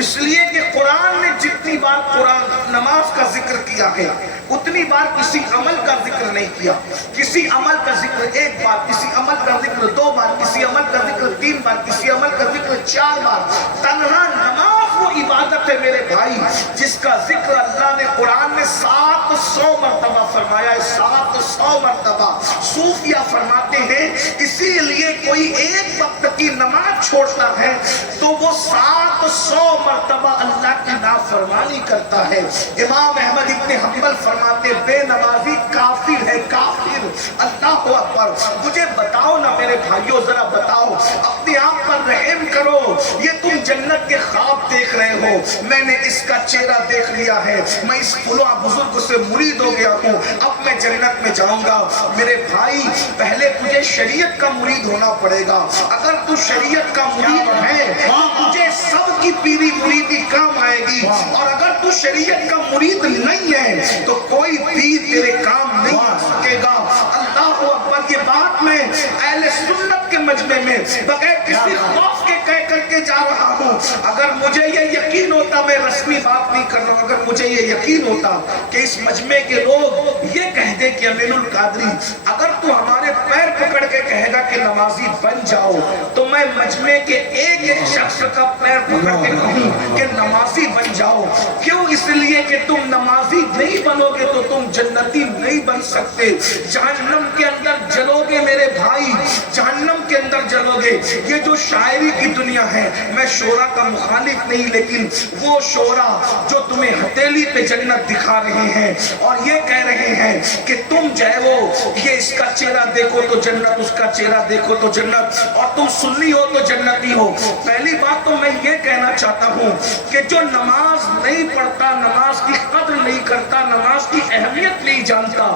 اس لیے کہ قرآن نے جتنی بار قرآن نماز کا ذکر کیا ہے اتنی بار کسی عمل کا ذکر نہیں کیا. کسی عمل کا ذکر ایک بار، کسی عمل کا ذکر دو بار، کسی عمل کا ذکر تین بار، کسی عمل کا ذکر چار بار. تنہا نماز وہ عبادت ہے میرے بھائی جس کا ذکر اللہ نے قرآن میں 700 مرتبہ فرمایا ہے. 700 مرتبہ. صوفیہ فرماتے ہیں اسی لیے کوئی ایک وقت کی نماز چھوڑتا ہے تو وہ 700 مرتبہ اللہ کی نافرمانی کرتا ہے. امام احمد ابن حنبل فرماتے بے نمازی کافر ہے، کافر. اللہ اکبر. مجھے بتاؤ نا میرے بھائیوں، ذرا بتاؤ، اپنے آپ پر رحم کرو. یہ تم جنت کے خواب دیکھ رہے ہو، میں نے اس کا چہرہ دیکھ لیا ہے، میں اس فلاں بزرگ سے مرید ہو گیا ہوں، اب میں جنت میں جاؤں گا. میرے بھائی پہلے تجھے شریعت کا مرید ہونا پڑے گا. اگر تو شریعت کا مرید ہے تجھے سب کی پیری مریدی کام آئے گی، اور اگر تو شریعت کا مرید نہیں ہے تو کوئی پیر تیرے کام نہیں آ سکے گا. اللہ اکبر. یہ بات میں اہل سنت کے مجمع میں بغیر کسی خوف کے کہہ کر کے جا رہا ہوں. اگر مجھے یہ یقین ہوتا، میں رسمی بات نہیں کر رہا ہوں، اگر مجھے یہ یقین ہوتا کہ اس مجمع کے لوگ یہ کہہ دیں کہ امین القادری اگر تو ہمارے پیر پکڑ کے کہے گا کہ نمازی بن جاؤ، تو میں مجمع کے ایک ایک شخص کا پیر پکڑ کے کہوں کہ نمازی بن جاؤ. کیوں؟ اس لیے کہ تم نمازی نہیں بنو گے تو تم جنتی نہیں بن سکتے. جہنم کے اندر جلو گے میرے بھائی، جہنم کے اندر جلو گے. یہ جو شاعری کی دنیا ہے، میں شعرا کا مخالف نہیں، لیکن وہ شعرا جو تمہیں ہتھیلی پہ جنت دکھا رہے ہیں اور یہ کہہ رہے ہیں کہ تم جو ہے وہ یہ اس کا چہرہ دیکھو تو جنت، اس کا چہرہ دیکھو تو جنت، اور تم سنی ہو تو جنتی ہو. پہلی بات تو میں یہ کہنا چاہتا ہوں کہ جو نماز نہیں پڑھتا، نماز کی قدر نہیں کرتا، نماز کی اہمیت نہیں جانتا،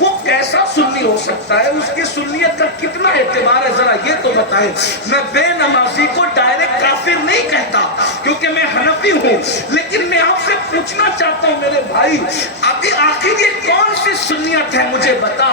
وہ کیسا سنی ہو سکتا ہے؟ اس کی سنیت کا کتنا اعتبار ہے؟ ذرا یہ تو بتائیں. میں بے نمازی کو ڈائریکٹ کافر نہیں کہتا کیونکہ میں حنفی ہوں، لیکن میں آپ سے پوچھنا چاہتا ہوں میرے بھائی، ابھی آخر یہ کون سی سنیت ہے؟ مجھے بتا،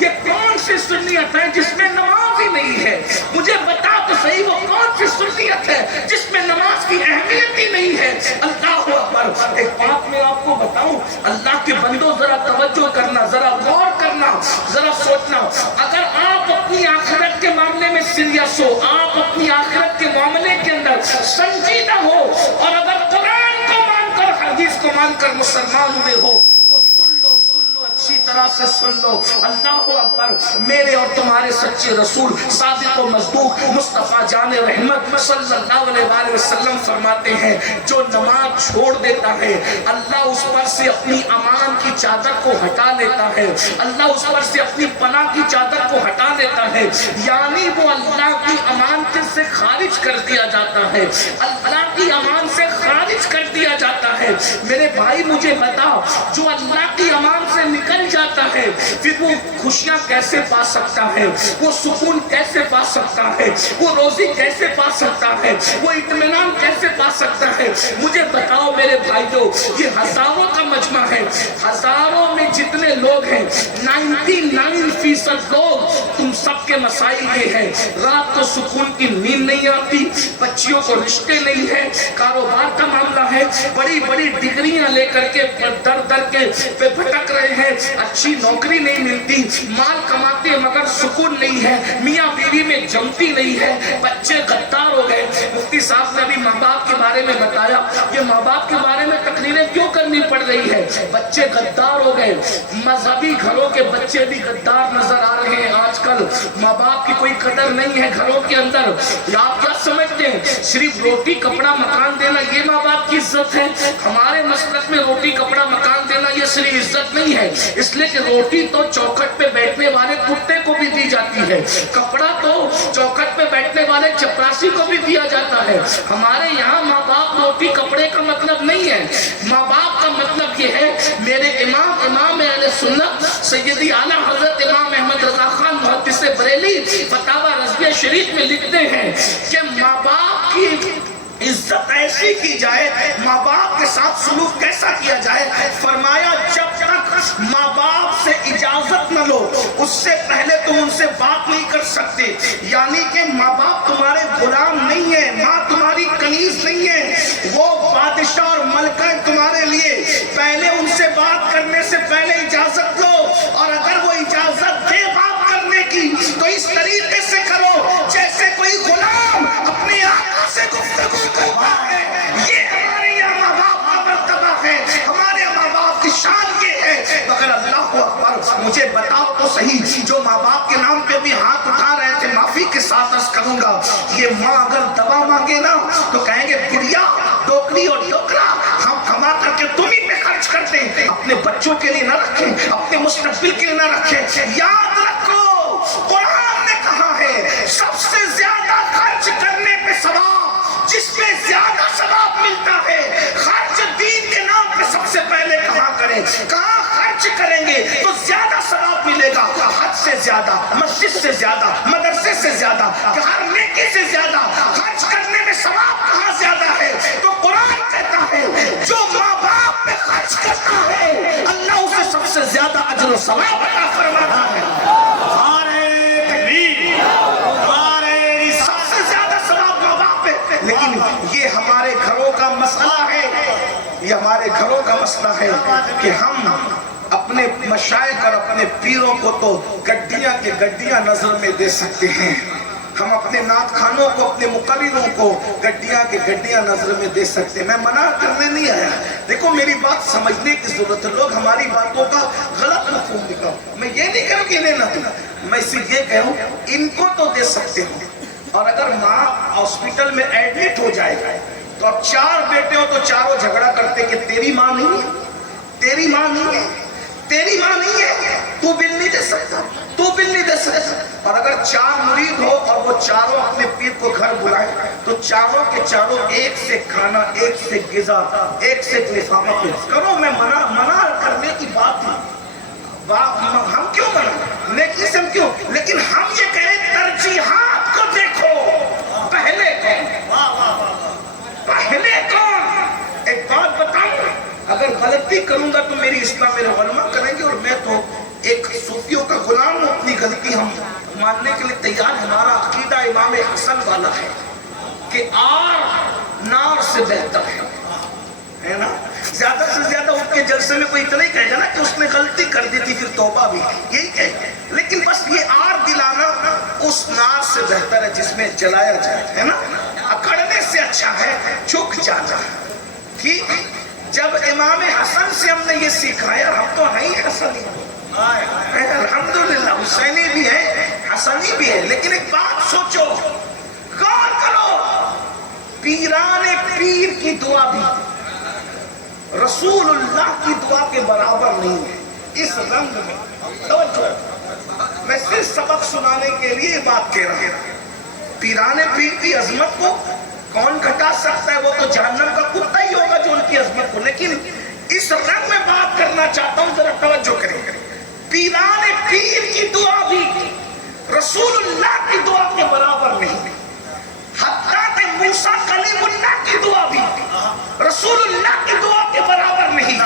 یہ کون سی سنیت ہے جس میں نماز ہی نہیں ہے؟ مجھے بتا تو صحیح، وہ کون سی سنیت ہے جس میں نماز کی اہمیت ہی نہیں ہے؟ اللہ اکبر. ایک بات میں آپ کو بتاؤں، اللہ کے بندوں ذرا توجہ کرنا، ذرا غور کرنا، ذرا سوچنا. اگر آپ اپنی آخرت کے معاملے میں سیریس ہو، آپ اپنی آخرت کے معاملے کے اندر سنجیدہ ہو، اور اگر قرآن کو مان کر، حدیث کو مان کر مسلمان ہوئے ہو، تو سن لو اچھی طرح سے سن لو. اللہ اکبر. میرے اور تمہارے سچے رسول صادق و مصدوق مصطفیٰ جان رحمت صلی اللہ علیہ وآلہ وسلم فرماتے ہیں جو نماز چھوڑ دیتا ہے اللہ اس پر سے اپنی امان کی چادر کو ہٹا لیتا ہے، اللہ اس پر سے اپنی پناہ کی چادر کو ہٹا لیتا ہے، یعنی وہ اللہ کی امان سے خارج کر دیا جاتا ہے، اللہ کی امان سے خارج کر دیا جاتا ہے. میرے بھائی مجھے بتا، جو اللہ کی امان سے نکل جاتا ہے پھر وہ خوشیاں کیسے پا سکتا ہے؟ وہ سکون کیسے پا سکتا ہے؟ وہ روزی کیسے پا سکتا ہے؟ وہ اطمینان کیسے پا سکتا ہے؟ مجھے بتاؤ میرے بھائیوں، یہ ہزاروں کا مجمع ہے، ہزاروں میں جتنے لوگ ہیں 99% لوگ، تم سب کے مسائل یہ ہیں، رات کو سکون کی نیند نہیں آتی، بچیوں کو رشتے نہیں ہیں، کاروبار کا معاملہ ہے، بڑی بڑی ڈگریاں لے کر کے در در کے پہ بھٹک رہے ہیں، اچھی نوکری نہیں ملتی، مال کماتے مگر سکون نہیں ہے، میاں بیوی میں جمتی نہیں ہے، بچے غدار ہو گئے. مفتی صاحب نے ابھی ماں باپ کے بارے میں بتایا، یہ ماں باپ کے بارے میں تقریریں کیوں کرنی پڑ رہی ہے؟ بچے غدار ہو گئے، مذہبی گھروں کے بچے بھی غدار نظر آ رہے ہیں. آج کل ماں باپ کی کوئی قدر نہیں ہے گھروں کے اندر. آپ کیا سمجھتے ہیں صرف روٹی کپڑا مکان دینا یہ ماں باپ کی عزت ہے؟ ہمارے مسلک میں روٹی کپڑا مکان دینا یہ صرف عزت نہیں ہے، اس لیے کہ روٹی تو چوکھٹ پہ بیٹھنے والے کتے کو بھی دی جاتی ہے، کپڑا تو چوکھٹ پہ بیٹھنے والے چپراسی کو بھی دیا جاتا ہے. ہمارے یہاں ماں باپ روٹی کپڑے کا مطلب نہیں ہے، ماں باپ کا مطلب یہ ہے. میرے امام اہل سنت سیدی اعلیٰ حضرت امام احمد رضا خان محدث بریلی فتاوی رضویہ شریف میں لکھتے ہیں کہ ماں باپ کی عزت ایسی کی جائے، ماں باپ کے ساتھ سلوک کیسا کیا جائے؟ فرمایا جب تک ماں باپ سے اجازت اجازت نہ لو اس سے پہلے تم ان سے بات نہیں کر سکتے. یعنی کہ ماں باپ تمہارے غلام نہیں ہیں, ماں تمہاری کنیز نہیں ہے, وہ بادشاہ اور ملکہ تمہارے لیے. پہلے ان سے بات کرنے سے پہلے اجازت لو, اور اگر وہ اجازت دے بات کرنے کی تو اس طریقے سے کرو جیسے کوئی غلام اپنے آقا سے گفتگو کرتا ہے. یہ ہمارے یہاں ماں باپ کا مرتبہ ہے, ہمارے ماں باپ کی شان یہ ہے. مگر اللہ اکبر, مجھے بتاؤ تو صحیح, جو ماں باپ کے نام پہ بھی ہاتھ اٹھا رہے تھے, معافی کے ساتھ عرض کروں گا, یہ ماں اگر دوا مانگے نا تو کہیں گے بڑیا ٹوکری اور ٹوکرا ہم کما کر کے تم ہی پہ خرچ کرتے ہیں, اپنے بچوں کے لیے نہ رکھیں, اپنے مستقبل کے لیے نہ رکھیں. یاد رکھو قرآن نے کہا ہے سب سے زیادہ خرچ کرنے پہ ثواب, جس میں زیادہ ثواب ملتا ہے, خرچ دین کے نام پہ سب سے پہلے کہاں کریں, کہاں خرچ کریں گے تو زیادہ ثواب ملے گا. حج سے زیادہ, مسجد سے زیادہ, مدرسے سے زیادہ, ہر نیکی سے زیادہ خرچ کرنے میں ثواب کہاں زیادہ ہے. تو قرآن کہتا ہے جو ماں باپ پہ خرچ کرتا ہے اللہ اسے سب سے زیادہ اجر و ثواب عطا فرماتا ہے. سب سے زیادہ ثواب ماں باپ پہ. لیکن یہ ہمارے گھروں کا مسئلہ ہے, یہ ہمارے گھروں کا مسئلہ ہے کہ ہم اپنے مشائخ اور اپنے پیروں کو تو گڈیاں کے گڈیاں نظر میں دے سکتے ہیں, ہم اپنے نعت خانوں کو, اپنے مقرروں کو گڈیاں کے گڈیاں نظر میں دے سکتے ہیں. میں منع کرنے نہیں آیا, دیکھو میری بات سمجھنے کی ضرورت ہے. لوگ ہماری باتوں کا غلط مفہوم نکالو, میں یہ نہیں کہوں کہ انہیں نہ دوں, میں صرف یہ کہوں ان کو تو دے سکتے ہوں. اور اگر ماں ہاسپٹل میں ایڈمٹ ہو جائے تو اب 4 بیٹے ہو تو چاروں جھگڑا کرتے کہ تیری ماں نہیں ہے, تیری ماں نہیں ہے, تیری ماں نہیں ہے, تو بل نہیں دے سکتا, تو بل نہیں دے سکتا. اور اگر 4 مرید ہو اور وہ چاروں اپنے پیر کو گھر بلائیں تو چاروں کے چاروں ایک سے کھانا, ایک سے غذا, ایک سے لفافہ کرو. میں منع کرنے کی بات تھی, ہم کیوں منع, نیکی سے ہم کیوں, لیکن ہم یہ کہیں ترجیحات کو دیکھو, پہلے کون. ایک بات بتاؤں, اگر غلطی کروں گا تو میری اصلاح میرے علماء کریں گے, اور میں تو ایک صوفیوں کا غلام ہوں, اپنی غلطی ہم ماننے کے لیے تیار. ہمارا عقیدہ امام حسن والا ہے کہ آر نار سے بہتر ہے نا. زیادہ سے زیادہ ان کے جلسے میں کوئی اتنا ہی کہے گا نا کہ اس نے غلطی کر دی تھی پھر توبہ بھی, یہی کہے گا. لیکن بس یہ آر دلانا اس نار سے بہتر ہے جس میں جلایا جائے, ہے نا. اکڑنے سے اچھا ہے جھک جانا. ٹھیک, جب امام حسن سے ہم نے یہ سیکھا, یار ہم تو ہیں ہی حسنی, الحمدللہ حسینی بھی ہے, حسنی بھی ہے, لیکن ایک بات سوچو, غور کرو, پیران پیر کی دعا بھی رسول اللہ کی دعا کے برابر نہیں ہے. اس رنگ میں توجہ, میں صرف سبق سنانے کے لیے بات کہہ رہا ہوں. پیران پیر کی عظمت کو کون گھٹا سکتا ہے, وہ تو جہنم کا کتا ہی ہوگا جو ان کی عظمت کو. لیکن اس رنگ میں بات کرنا چاہتا ہوں, ذرا توجہ کریں. پیران پیر کی دعا بھی رسول اللہ کی دعا کے برابر نہیں. حتیٰ کہ موسیٰ کلیم اللہ کی دعا بھی رسول اللہ کی دعا کے برابر نہیں.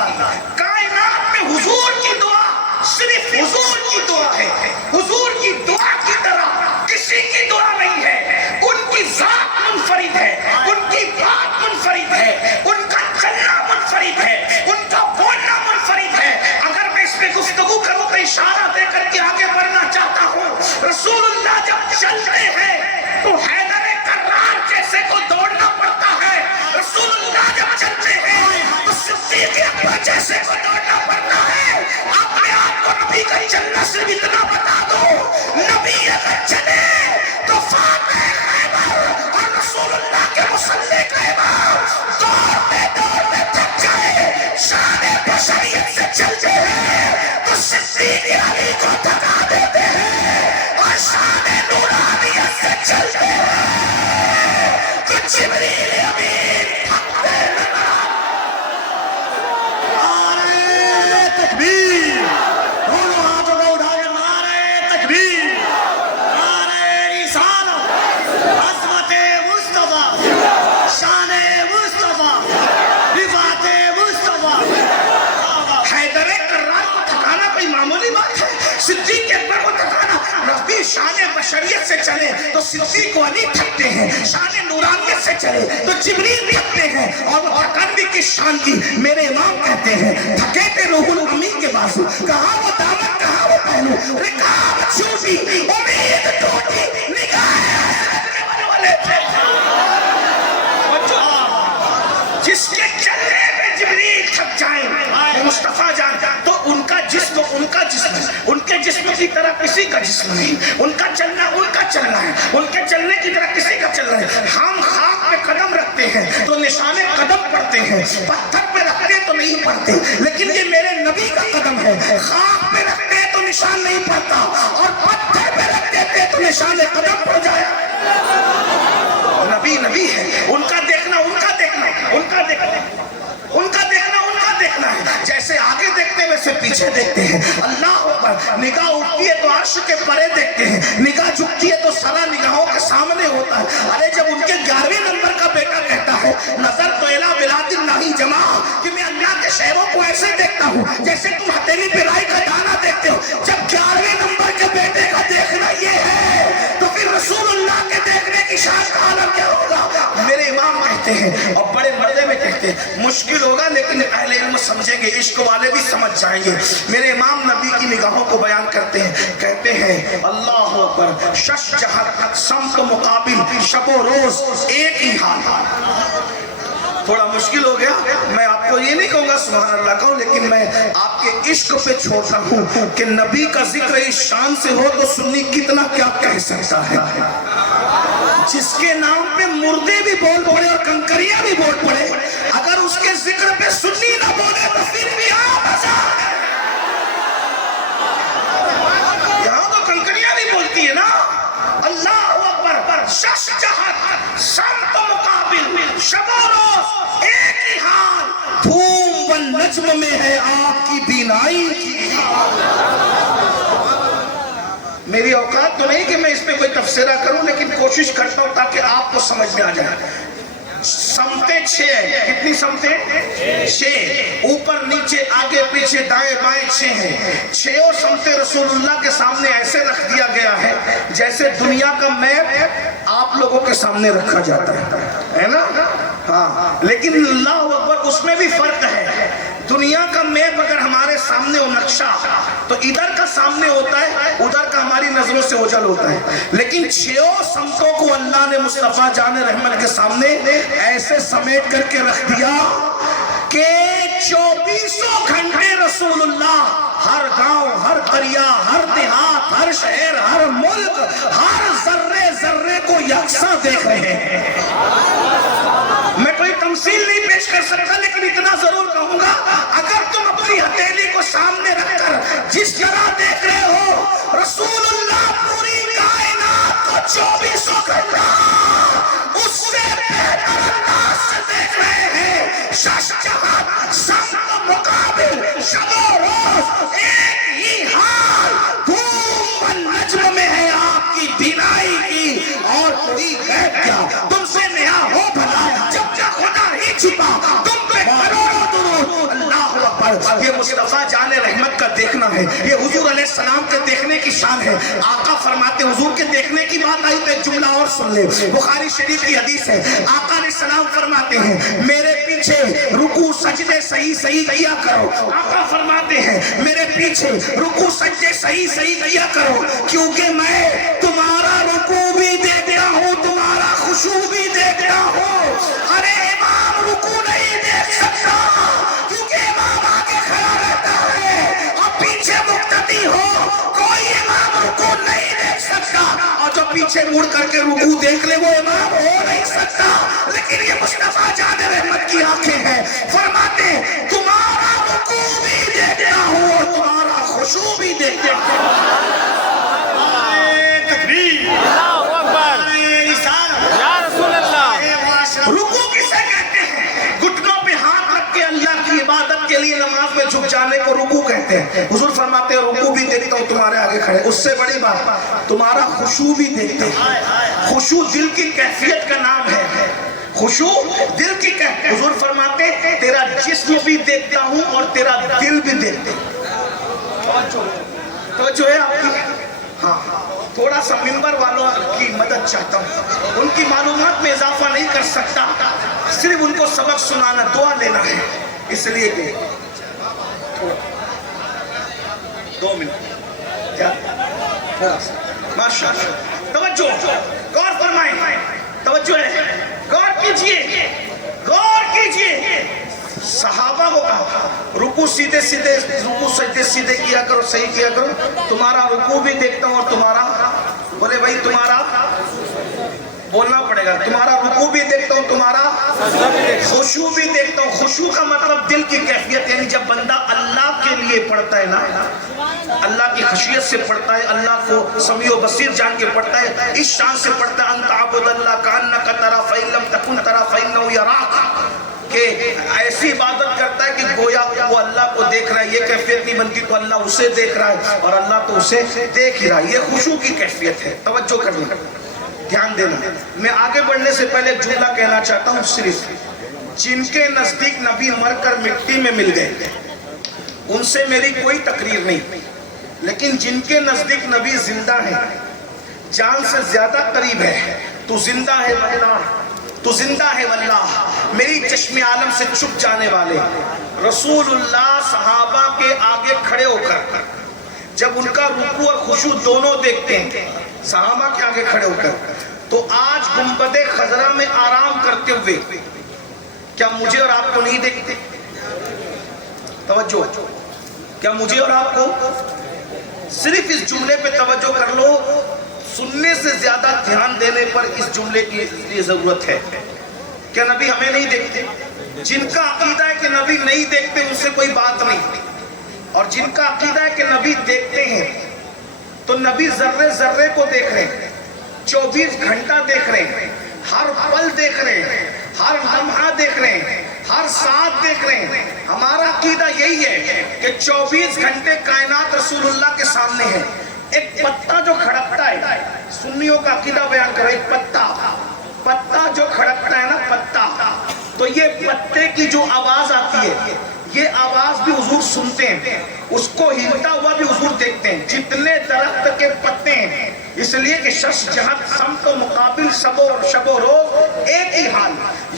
کائنات میں حضور کی دعا صرف حضور کی دعا ہے, حضور کی دعا کی طرح کسی کی دعا نہیں ہے. ان کی ذات منفرد ہے, ان کی بات منفرد ہے, ان کا چلنا منفرد ہے, ان کا بولنا منفرد ہے. اگر میں اس پہ گفتگو کروں تو اشارہ دے کر کے آگے بڑھنا چاہتا ہوں. رسول اللہ جب چلتے ہیں تو حیدر کرار جیسے کو دوڑنا پڑتا ہے. رسول اللہ جب چلتے ہیں تو صدیق اکبر جیسے کو دوڑنا پڑتا ہے. اپنے آپ کو نبی کا چلنا صرف اتنا بتا دو, نبی اگر چلے تو فاتح خیبر اور رسول اللہ کے مصلی خیبر دوڑتے دوڑتے تھک جائے, شان بشریت سے چلتے ہیں تو صدیق علی کو تھکا دیتے ہیں, اور شان نورانیت سے چلتے ہیں تو جبریل امین تھکتے لگا. نعرہ تکبیر, دونوں ہاتھوں کو اٹھا کے نعرہ تکبیر, نعرہ رسالت, صدیق اکبر کو تکانا. نبی شان بشریت سے چلے تو صدیق علی تھکتے ہیں, شان نورانیت سے چلے تو جبریل تھکتے ہیں, اور وہ تھکن بھی کس شان کی. میرے امام کہتے ہیں تھکے تھے روح الامین کے بازو, کہاں وہ دامن کہاں وہ پہلو, رکاب چھوٹی امید ٹوٹی نگاہ والے تھے. جس کے چلنے میں جبریل تھک جائیں مصطفیٰ جان, تو ان کا جسم ان کا جسم ہے, ان کے جسم کی طرح کسی کا جسم نہیں, ان کا چلنا ان کا چلنا ہے, ان کے چلنے کی طرح کسی کا چلنا ہے. ہم خاک پہ قدم رکھتے ہیں تو نشان قدم پڑتے ہیں, پتھر پہ رکھتے تو نہیں پڑتے, لیکن یہ میرے نبی کا قدم ہے. خاک پہ رکھتے تو نشان نہیں پڑتا, اور پتھر پہ رکھ دیتے تو نشان قدم پڑ جایا. نبی نبی ہے, ان کا دیکھنا ان کا دیکھنا, ان کا دیکھنا ان کا دیکھنا ان کا دیکھنا ہے. جیسے آگے دیکھتے ویسے پیچھے دیکھتے ہیں. اللہ اکبر. نگاہ اٹھتی ہے تو عرش کے پرے دیکھتے ہیں, نگاہ جھکتی ہے تو سارا نگاہوں کے سامنے ہوتا ہے. ارے جب ان کے 11ویں نمبر کا بیٹا کہتا ہے نظر تو الی بلاد اللہ جمع, کہ میں اللہ کے شہروں کو ایسے دیکھتا ہوں جیسے تم ہتھیلی پہ رائی کا دانہ دیکھتے ہو. جب 11ویں نمبر کے بیٹے کا دیکھنا یہ ہے تو پھر رسول اللہ کے دیکھنے کی شان کا عالم کیا ہوگا. میرے امام کہتے ہیں, اور بڑے مردے میں کہتے ہیں, مشکل ہوگا لیکن اہل علم سمجھیں گے, عشق والے بھی سمجھ جائیں گے. میرے امام نبی کی نگاہوں کو بیان کرتے ہیں, کہتے ہیں اللہ اکبر. شش جہت سمت مقابل شب و روز ایک ہی حال. تھوڑا مشکل ہو گیا, میں آپ کو یہ نہیں کہوں گا سبحان اللہ کہوں, لیکن میں آپ کے عشق پہ چھوڑتا ہوں کہ نبی کا ذکر اس شان سے ہو تو سنی کتنا کیا کہہ سکتا ہے. جس کے نام پہ مردے بھی بول پڑے اور کنکریاں بھی بول پڑے, اگر اس کے ذکر پہ سنی نہ بولے تو پھر بھی یہاں تو کنکریاں بھی بولتی ہے نا. اللہ اکبر. شش جہت سمت مقابل شب و روز ایک ہی حال, دھوم و نجم میں ہے آپ کی بینائی کی. میری اوقات تو نہیں کہ میں اس پہ کوئی تفسیرہ کروں, لیکن کوشش کرتا ہوں تاکہ آپ کو سمجھ میں آ جائے. سمتیں 6 ہیں. کتنی سمتیں؟ 6. اوپر نیچے آگے پیچھے دائیں بائیں 6 ہیں. 6 سمتیں رسول اللہ کے سامنے ایسے رکھ دیا گیا ہے جیسے دنیا کا میپ آپ لوگوں کے سامنے رکھا جاتا ہے نا. ہاں, لیکن اللہ اکبر اس میں بھی فرق ہے. دنیا کا میپ اگر ہمارے سامنے ہو نقشہ, تو ادھر کا سامنے ہوتا ہے, ادھر کا ہماری نظروں سے اوجھل ہوتا ہے. لیکن 6 سمتوں کو اللہ نے مصطفیٰ جان رحمت کے سامنے ایسے سمیٹ کر کے رکھ دیا کہ 24 گھنٹے رسول اللہ ہر گاؤں, ہر قریہ, ہر دیہات, ہر شہر, ہر ملک, ہر ذرے ذرے کو یکساں دیکھ رہے ہیں. میں کوئی تمثیل نہیں پیش کر سکتا, لیکن اتنا ضرور کہوں گا, اگر تم اپنی ہتھیلی کو سامنے رکھ کر جس طرح دیکھ رہے ہو رسول اللہ پوری کائنات کو 24 گھنٹہ اس سے بہتر انداز سے دیکھ رہے ہیں. شش جہت سمت مقابل شب و روز ایک ہی حال, دھوم و نجم میں ہے آپ کی بینائی کی, اور کوئی غیب کیا تم سے نیا ہو بھلا, جب تک خدا ہی چھپا تم پہ کروڑوں درود. اللہ اکبر. یہ مصطفیٰ جان رحمت کا دیکھنا ہے, یہ حضور علیہ السلام کے دیکھنے کی شان ہے. آقا فرماتے, حضور کے دیکھنے کی بات آئی تو ایک جملہ اور سن لے, بخاری شریف کی حدیث ہے. آقا علیہ السلام فرماتے ہیں میرے پیچھے رکوع سجدے صحیح صحیح کیا کرو. آقا فرماتے ہیں میرے پیچھے رکوع سجدے صحیح صحیح کیا کرو, کیونکہ میں تمہارا رکوع بھی دیکھتا ہوں, تمہارا خشوع بھی دیکھتا ہوں. ارے امام رکوع نہیں دیکھ سکتا کیونکہ امام آگے کھڑا رہتا ہے, اور پیچھے مقتدی ہو کوئی امام رکوع نہیں دیکھ سکتا, اور جو پیچھے مڑ کر کے رکوع دیکھ لے وہ امام ہو نہیں سکتا. لیکن یہ مصطفیٰ جان رحمت کی آنکھیں ہیں, فرماتے تمہارا رکوع بھی دیکھتا ہوں اور تمہارا خشوع بھی دیکھتا ہوں. رکوع کسے کہتے ہیں؟ گھٹنوں پہ ہاتھ رکھ کے اللہ کی عبادت کے لیے نماز میں جھک جانے کو رکوع کہتے ہیں. حضور فرماتے ہیں رکوع بھی دیکھتا ہوں تمہارے آگے کھڑے, اس سے بڑی بات تمہارا خشوع بھی دیکھتے ہیں. خشوع دل کی کیفیت کا نام ہے. خشوع دل کی کیفیت. حضور فرماتے تیرا جسم بھی دیکھتا ہوں اور تیرا دل بھی دیکھتا ہوں. توجہ ہے آپ کی؟ ہاں تھوڑا سا منبر والوں کی مدد چاہتا ہوں، ان کی معلومات میں اضافہ نہیں کر سکتا، صرف ان کو سبق سنانا، دعا لینا ہے، اس لیے کہ 2 منٹ کیا تھوڑا سا ماشاء اللہ توجہ، غور فرمائیں، توجہ ہے، غور کیجئے، غور کیجئے۔ صحابہ کو کہا رکوع سیدھے سیدھے، رکوع سجدے سیدھے کیا کرو، صحیح کیا کرو، تمہارا رکوع بھی دیکھتا ہوں اور تمہارا، بولے بھائی تمہارا بولنا پڑے گا، تمہارا رکوع بھی دیکھتا ہوں، تمہارا خشوع بھی دیکھتا ہوں۔ خشوع کا مطلب دل کی کیفیت، یعنی جب بندہ اللہ کے لیے پڑھتا ہے نا، اللہ کی خشیت سے پڑھتا ہے، اللہ کو سمیع و بصیر جان کے پڑھتا ہے، اس شان سے پڑھتا ہے، انت عبد اللہ کانک ترى فإن لم تكن ترى فإنه يراك، کہ ایسی عبادت کرتا ہے کہ گویا وہ اللہ کو دیکھ رہا ہے۔ یہ کیفیت نہیں بنتی تو اللہ اسے دیکھ رہا ہے اور اللہ تو اسے دیکھ ہی رہا ہے، یہ خشوع کی کیفیت ہے۔ توجہ کرنا، دھیان دینا۔ میں آگے بڑھنے سے پہلے ایک جملہ کہنا چاہتا ہوں، صرف جن کے نزدیک نبی مر کر مٹی میں مل گئے ان سے میری کوئی تقریر نہیں، لیکن جن کے نزدیک نبی زندہ ہیں، جان سے زیادہ قریب ہے، تو زندہ ہے واللہ، تو زندہ ہے واللہ، میری چشم عالم سے چھپ جانے والے رسول اللہ صحابہ کے آگے کھڑے ہو کر جب ان کا رکوع اور خشوع دونوں دیکھتے ہیں، صحابہ کے آگے کھڑے ہو کر، تو آج گنبد خضرا میں آرام کرتے ہوئے کیا مجھے اور آپ کو نہیں دیکھتے؟ توجہ، کیا مجھے اور آپ کو؟ صرف اس جملے پہ توجہ کر لو، سننے سے زیادہ دھیان دینے پر اس جملے کی لیے ضرورت ہے۔ کیا نبی ہمیں نہیں دیکھتے؟ جن کا عقیدہ ہے کہ نبی نہیں دیکھتے ان سے کوئی بات نہیں، اور جن کا عقیدہ ہے کہ نبی دیکھتے ہیں تو نبی ذرے ذرے کو دیکھ رہے ہیں، 24 گھنٹہ دیکھ رہے ہیں، ہر پل دیکھ رہے ہیں، ہر لمحہ دیکھ رہے ہیں، ہر ساتھ دیکھ رہے ہیں۔ ہمارا عقیدہ یہی ہے کہ 24 گھنٹے کائنات رسول اللہ کے سامنے ہے۔ ایک پتا جو کھڑکتا ہے، سنیوں کا عقیدہ بیان کرو، ایک پتا جو کھڑکتا ہے نا، پتا، تو یہ پتے کی جو آواز آتی ہے، یہ آواز بھی حضور سنتے ہیں، اس کو ہلتا ہوا بھی حضور دیکھتے ہیں، جتنے درخت کے پتے ہیں، اس لیے کہ شش جہت سمت و مقابل شب و روز ایک ہی حال،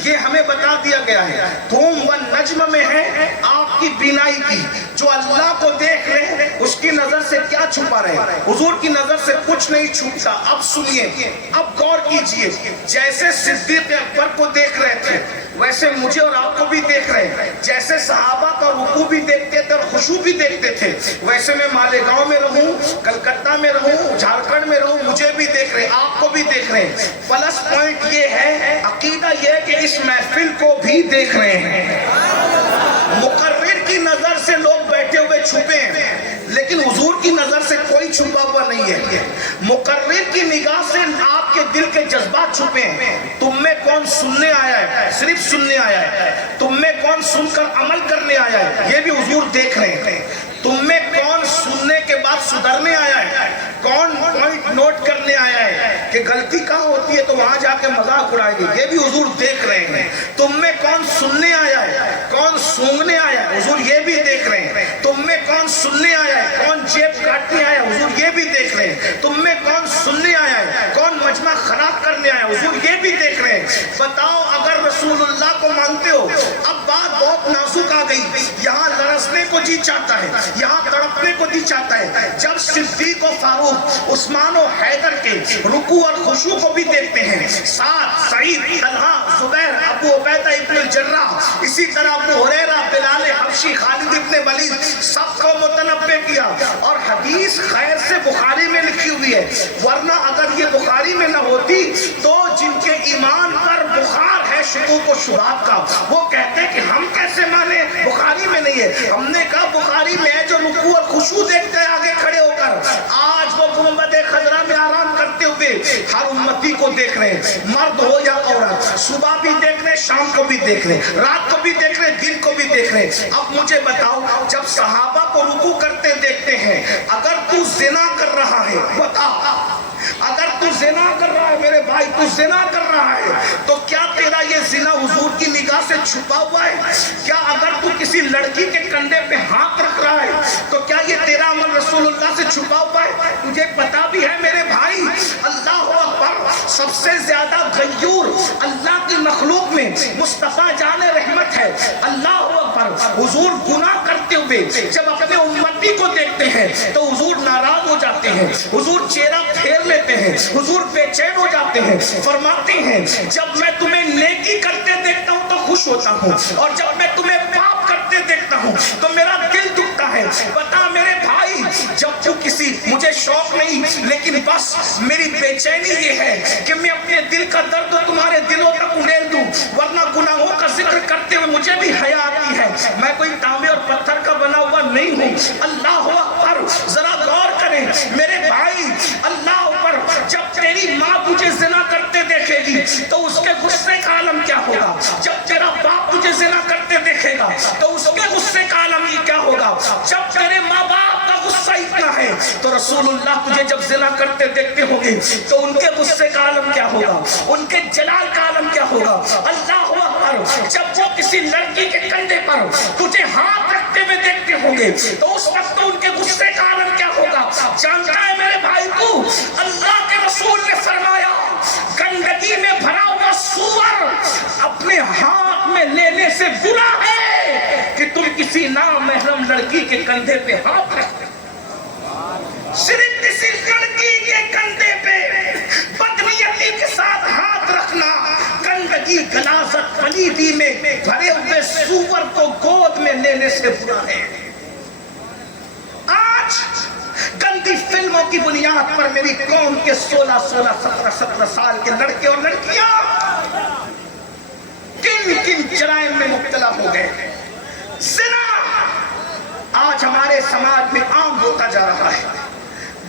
یہ ہمیں بتا دیا گیا ہے۔ دھوم و نجم میں ہے آپ کی بینائی کی، جو اللہ کو دیکھ رہے اس کی نظر سے کیا چھپا رہے؟ حضور کی نظر سے کچھ نہیں چھپتا۔ اب سنیے، اب غور کیجئے، جیسے صدیق اکبر کو دیکھ رہے تھے ویسے مجھے اور آپ کو بھی دیکھ رہے ہیں، جیسے صحابہ کا رکوع بھی دیکھتے تھے اور خشوع بھی دیکھتے تھے، ویسے میں مالیگاؤں میں رہوں، کلکتہ میں رہوں، جھارکھنڈ میں رہوں، مجھے بھی دیکھ رہے ہیں، آپ کو بھی دیکھ رہے ہیں۔ پلس پوائنٹ یہ ہے، عقیدہ یہ ہے کہ اس محفل کو بھی دیکھ رہے ہیں۔ مقرر کی نظر سے لوگ بیٹھے ہوئے چھپے ہیں، لیکن حضور کی نظر سے کوئی چھپا ہوا نہیں ہے۔ مقرر کی نگاہ سے آپ کے دل کے جذبات چھپے ہیں۔ تم میں کون سننے آیا ہے؟ صرف سننے آیا ہے۔ تم میں کون سن کر عمل کرنے آیا ہے؟ یہ بھی حضور دیکھ رہے ہیں۔ تم میں کون سننے کے بعد سدھرنے آیا ہے؟ کون پوائنٹ نوٹ کرنے آیا ہے کہ غلطی کہاں ہوتی ہے تو وہاں جا کے مذاق اڑائے گی؟ یہ بھی حضور دیکھ رہے ہیں۔ تم میں کون سننے آیا ہے، کون سونگنے آیا ہے؟ حضور یہ بھی دیکھ رہے ہیں۔ تم میں کون سننے آیا ہے، کون جیب کاٹنے آیا ہے؟ حضور یہ بھی دیکھ رہے ہیں۔ تم میں کون سننے آیا ہے، کون مجمع خراب کرنے آیا ہے؟ حضور یہ بھی دیکھ رہے ہیں۔ بتاؤ، اگر رسول اللہ کو مانتے ہو، اب بات بہت نازک آ گئی، یہاں لرزنے کو جی چاہتا ہے، یہاں تڑپنے کو جی چاہتا ہے۔ جب صدیق و فاروق، عثمان و حیدر کے رکوع اور خشوع کو بھی دیکھتے ہیں، سعد، سعید، طلحہ، زبیر، ابو عبیدہ ابن الجراح، اسی طرح ابو ہریرہ، بلال حبشی، خالد ابن ولید، سب کو متنبع کیا، اور حدیث خیر سے بخاری میں لکھی ہوئی ہے، ورنہ اگر یہ بخاری میں نہ ہوتی تو جن کے ایمان پر بخار ہے شکوک و شبہات کا، وہ کہتے کہ ہم کیسے مانے، بخاری میں نہیں ہے۔ ہم نے کہا بخاری میں ہے، جو رکوع اور خشوع دیکھتے ہیں آگے کھڑے ہو کر، آج وہ گنبد خضرا میں آرام کرتے ہوئے ہر امتی کو دیکھ رہے ہیں، مرد ہو یا عورت، صبح بھی دیکھ رہے ہیں، شام کو بھی دیکھ رہے ہیں، رات کو بھی دیکھ رہے ہیں، دن کو بھی دیکھ رہے ہیں۔ اب مجھے بتاؤ، جب صحابہ کو رکوع کرتے دیکھتے ہیں، اگر تو زنا کر رہا ہے، بتا، اگر تو زنا کر رہا ہے میرے بھائی، تو زنا کر رہا ہے، تو کیا تیرا یہ زنا حضور کی نگاہ سے چھپا ہوا ہے؟ کیا اگر تو کسی لڑکی کے کندھے پہ ہاتھ رکھ رہا ہے تو کیا یہ تیرا عمل رسول اللہ سے چھپا ہوا ہے؟ تجھے پتا بھی ہے میرے بھائی، اللہ اکبر، سب سے زیادہ غیور اللہ کی مخلوق میں مصطفیٰ جان رحمت ہے۔ اللہ اکبر، حضور گناہ کرتے ہوئے جب اپنے امتی کو دیکھتے ہیں تو حضور ناراض ہو جاتے ہیں، حضور چہرہ پھیر لیتے ہیں، حضور بے چین ہو جاتے ہیں، فرماتے ہیں جب میں تمہیں نیکی کرتے دیکھتا ہوں تو خوش ہوتا ہوں، اور جب میں تمہیں پاپ کرتے دیکھتا ہوں تو میرا دل دکھتا ہے۔ بتا میرے بھائی، جب تو کسی، مجھے شوق نہیں لیکن بس میری بے چینی یہ ہے کہ میں اپنے دل کا درد تمہارے دلوں تک اڑیل دوں، ورنہ گناہوں کا ذکر کرتے ہوئے مجھے بھی حیا آتی ہے۔ میں کوئی تانبے اور پتھر کا بنا ہوا نہیں ہوں۔ اللہ اکبر، ذرا غور کریں میرے بھائی، اللہ اکبر، جب تیری ماں تجھے زنا کرتے دیکھے گی تو اس کے غصے کا عالم کیا ہوگا؟ جب تیرا باپ تجھے زنا کرتے دیکھے گا تو اس کے غصے کا عالم یہ کیا ہوگا؟ جب تیرے ماں باپ کا غصہ اتنا ہے تو رسول اللہ تجھے جب زنا کرتے دیکھتے ہوں گے تو ان کے غصے کا عالم کیا ہوگا؟ ان کے جلال کا عالم کیا ہوگا؟ اللہ اکبر، جب وہ کسی لڑکی کے کندھے پر تجھے ہاتھ رکھتے ہوئے دیکھتے ہوں گے تو اس وقت ان کے غصے کا عالم کیا ہوگا؟ جانتا ہے میرے بھائی کو، اللہ کے رسول نے فرمایا گندگی میں بھرا ہوا سور اپنے ہاتھ میں لینے سے برا ہے کہ تم کسی نامحرم لڑکی کے کندھے پہ ہاتھ رکھتے۔ صرف کسی لڑکی کے کندھے پہ بدنیتی کے ساتھ ہاتھ رکھنا گندگی، غلاظت، پلیدی میں بھرے ہوئے سور کو گود میں لینے سے برا ہے۔ آج گندی فلموں کی بنیاد پر میری قوم کے 16 17 سال کے لڑکے اور لڑکیاں کن کن جرائم میں مبتلا ہو گئے۔ زنا آج ہمارے سماج میں عام ہوتا جا رہا ہے۔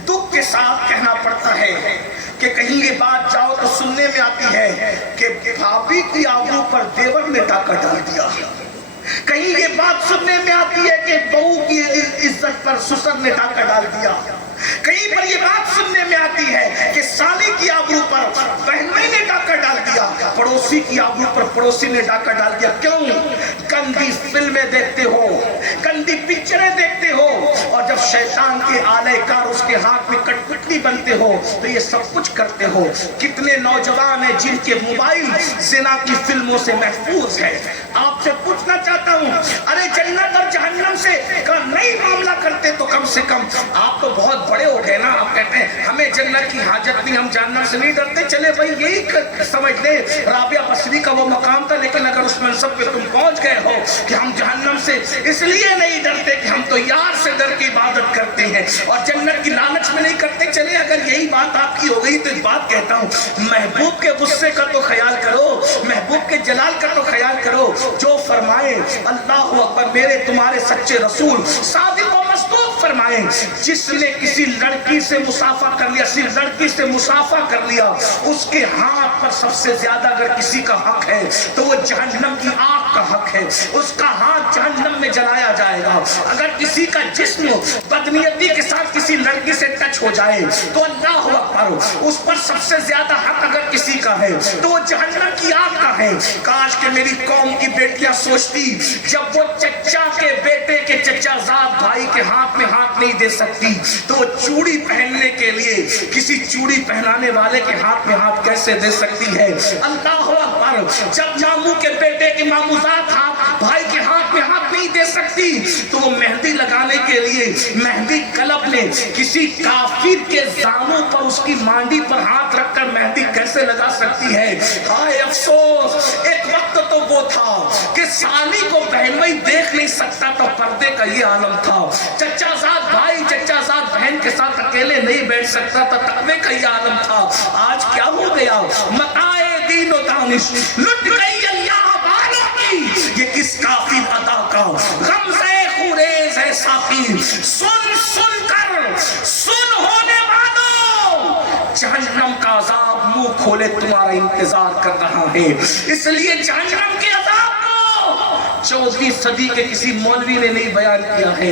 دکھ کے ساتھ کہنا پڑتا ہے کہ کہیں یہ بات جاؤ تو سننے میں آتی ہے کہ بھابھی کی آبرو پر دیور نے ڈاکہ ڈال دیا، کہیں یہ بات سننے میں آتی ہے کہ بہو کی عزت پر سسر نے ڈاکہ ڈال دیا، کہیں پر یہ بات سننے میں آتی ہے کہ سالی کی آبرو پر بہنوئی نے ڈاکہ ڈال دیا، پڑوسی کی آبرو پر پڑوسی نے ڈاکہ ڈال دیا۔ کیوں؟ گندی فلمیں دیکھتے ہو، گندی پکچریں دیکھتے ہو، اور جب شیطان کے آلے کار اس کے ہاتھ میں کٹپٹلی بنتے ہو تو یہ سب کچھ کرتے ہو۔ کتنے نوجوان ہیں جن کے موبائل زنا کی فلموں سے محفوظ ہے۔ آپ سے پوچھنا چاہتا ہوں، ارے جنت اور جہنم سے نہیں معاملہ کرتے تو کم سے کم آپ تو بہت بڑے ہو گئے نا، آپ کہتے ہیں ہمیں جنت کی حاجت نہیں، ہم جہنم سے نہیں ڈرتے۔ چلے بھائی یہی سمجھ لیں رابعہ بصری کا وہ مقام تھا، لیکن اگر اس منصب پہ تم پہنچ گئے ہو کہ ہم جہنم سے اس لیے نہیں ڈرتے کہ ہم تو یار سے ڈر کے عبادت کرتے ہیں اور جنت کی لالچ میں نہیں کرتے، چلے اگر یہی بات آپ کی ہو گئی تو ایک بات کہتا ہوں، محبوب کے غصے کا تو خیال کرو، محبوب کے جلال کا تو خیال کرو، جو فرمائے اللہ اکبر، میرے تمہارے سچے رسول صادق و مصدوق فرمائے، جس نے کسی لڑکی سے مصافحہ کر لیا، صرف لڑکی سے مصافحہ کر لیا، اس کے ہاتھ پر سب سے زیادہ اگر کسی کا حق ہے تو وہ جہنم کی آگ کا حق ہے، اس کا ہاتھ جہنم میں جلایا جائے گا۔ اگر کسی کا جسم بدنیتی کے ساتھ کسی لڑکی سے ٹچ ہو جائے تو اللہ اکبر، اس پر سب سے زیادہ حق اگر کسی کا ہے تو وہ جہنم کی آگ کا ہے۔ کاش کہ میری قوم کی بیٹیاں سوچتی، جب وہ چچا کے بیٹے کے چچا زاد بھائی کے ہاتھ میں ہاتھ نہیں دے سکتی تو وہ چوڑی پہننے کے لیے کسی چوڑی پہنانے والے کے ہاتھ میں ہاتھ کیسے دے سکتی ہے؟ اللہ اکبر، جب ماموں کے بیٹے کے ماموزات ہاتھ بھائی کے ہاتھ میں ہاتھ نہیں دے سکتی تو وہ مہندی لگانے کے لیے مہندی کلب نے کسی کافر کے زانوں پر اس کی مانڈی پر ہاتھ رکھ کر مہندی کیسے لگا سکتی ہے؟ ہائے افسوس، ایک وقت تو وہ تھا کہ سالی کو بہنوئی دیکھ نہیں سکتا تو پردے کا یہ عالم تھا، چچا زاد بھائی چچا زاد بہن کے ساتھ اکیلے نہیں بیٹھ سکتا تھا، تقوی کا یہ عالم تھا۔ آج کیا ہو گیا؟ متائے دین و دانش لٹ گئی اللہ والوں کی، یہ کس کافر ادا کا غمزہ خوریز ہے ساقی، سن سن کر سن ہونے والوں، جہنم کا عذاب منہ کھولے تمہارا انتظار کر رہا ہے۔ اس لیے جہنم کے عذاب کو 14ویں صدی کے کسی مولوی نے نہیں بیان کیا ہے،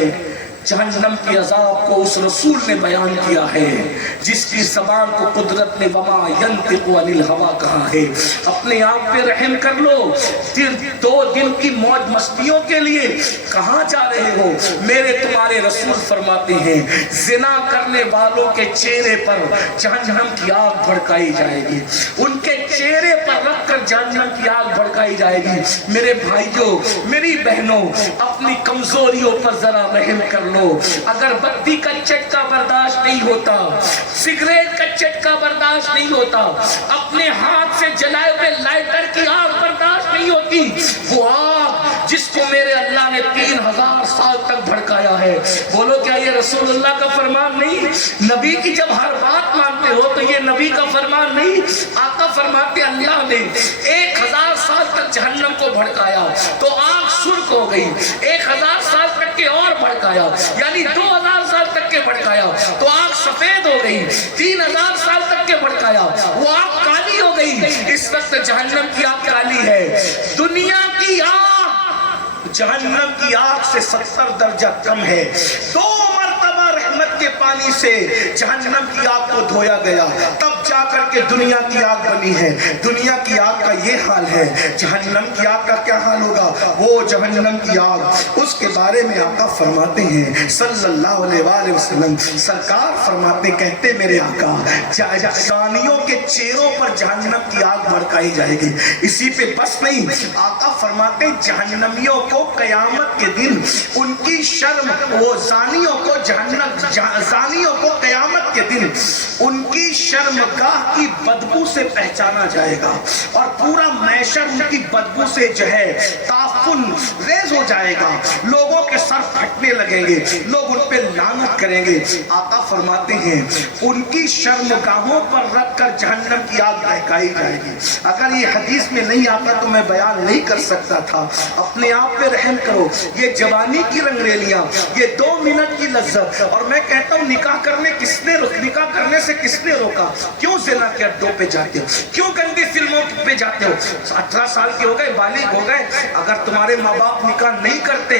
جہنم کی عذاب کو اس رسول نے بیان کیا ہے جس کی زبان کو قدرت نے وما ینطق عن الہوا کہا ہے. اپنے آپ پہ رحم کر لو. 2 دن کی موج مستیوں کے لیے کہاں جا رہے ہو؟ میرے تمہارے رسول فرماتے ہیں زنا کرنے والوں کے چہرے پر جہنم کی آگ بھڑکائی جائے گی. ان کے چہرے پر رکھ کر جہنم کی آگ بھڑکائی جائے گی. میرے بھائیوں، میری بہنوں، اپنی کمزوریوں پر ذرا رحم کر لو. اگر بتی کا چٹکا برداشت نہیں ہوتا، سگریٹ کا چٹکا برداشت نہیں ہوتا، اپنے ہاتھ سے جلائے ہوئے لائٹر کی آگ برداشت نہیں ہوتی، وہ آگ جس کو میرے اللہ نے 3000 سال تک بھڑکایا ہے، بولو کیا یہ رسول اللہ کا فرمان نہیں؟ نبی کی جب ہر بات مانتے ہو تو یہ نبی کا فرمان نہیں؟ آقا فرماتے اللہ نے 1000 سال تک جہنم کو بھڑکایا تو آگ سرخ ہو گئی. 1000 سال تک کے اور بھڑکایا، یعنی 2000 سال تک کے بھڑکایا تو آگ سفید ہو گئی. 3000 سال تک کے بھڑکایا وہ آگ کالی ہو گئی. اس وقت جہنم کی آگ کالی ہے. دنیا کی آگ جہنم کی آگ سے 70 درجہ کم ہے. 2 مرتبہ رحمت کے پانی سے جہنم کی آگ کو دھویا گیا، تب جا کر کے دنیا کی آگ بنی ہے. دنیا کی آگ کا یہ حال ہے، جہنم کی آگ کا کیا حال ہوگا؟ وہ جہنم کی آگ، اس کے بارے میں آقا فرماتے ہیں صلی اللہ علیہ وآلہ وسلم، سرکار فرماتے کہتے میرے آقا زانیوں کے چہروں پر جہنم کی آگ بھڑکائی جائے گی. اسی پہ بس نہیں، آقا فرماتے جہنمیوں کو قیامت کے دن ان کی شرم، وہ زانیوں کو زانیوں کو قیامت کے دن ان کی شرمگاہ کی بدبو سے پہچانا جائے گا اور پورا محشر ان کی بدبو سے جو ہے تعفن ریز ہو جائے گا. لوگوں کے سر پھٹنے لگیں گے، لوگ ان پہ لعنت کریں گے. آقا فرماتے ہیں ان کی شرمگاہوں پر رکھ کر جہنم کی آگ بھڑکائی جائے گی. اگر یہ حدیث میں نہیں آتا تو میں بیان نہیں کر سکتا تھا. اپنے آپ پہ رحم کرو. یہ جوانی کی رنگریلیاں، یہ 2 منٹ کی لذت. اور میں کہتا ہوں نکاح کرنے سے کس نے روکا؟ کیوں زنا کے اڈوں پہ جاتے ہو؟ کیوں گندی فلموں پہ جاتے ہو؟ 18 سال کے ہو گئے، بالغ ہو گئے. اگر تمہارے ماں باپ نکاح نہیں کرتے،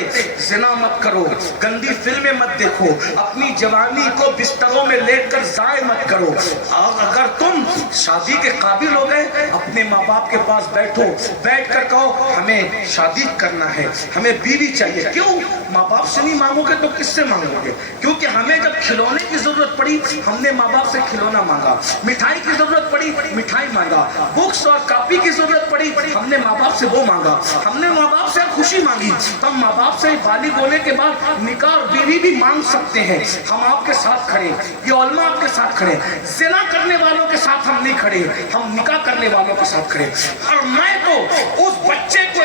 زنا مت کرو، گندی فلمیں مت دیکھو، اپنی جوانی کو بستروں میں لیٹ کر ضائع مت کرو. اور اگر تم شادی کے قابل ہو گئے، اپنے ماں باپ کے پاس بیٹھو، بیٹھ کر کہو ہمیں شادی کرنا ہے، ہمیں بیوی چاہیے. کیوں؟ ماں باپ سے نہیں مانگو گے تو کس سے مانگو گے؟ کیونکہ ہمیں جب کھلونے کی ضرورت پڑی ہم نے ماں باپ سے کھلونا مانگا، مٹھائی کی ضرورت پڑی مٹھائی مانگا، بکس اور کاپی کی ضرورت پڑی ہم نے ماں باپ سے وہ مانگا. ہم نے ماں باپ سے خوشی مانگی. تو ہم ماں باپ سے بالغ ہونے کے بعد نکاح اور بیوی بھی مانگ سکتے ہیں. ہم آپ کے ساتھ کھڑے، یہ علماء آپ کے ساتھ کھڑے. زنا کرنے والوں کے ساتھ ہم نہیں کھڑے، ہم نکاح کرنے والوں کے ساتھ کھڑے. اور میں تو اس بچے کو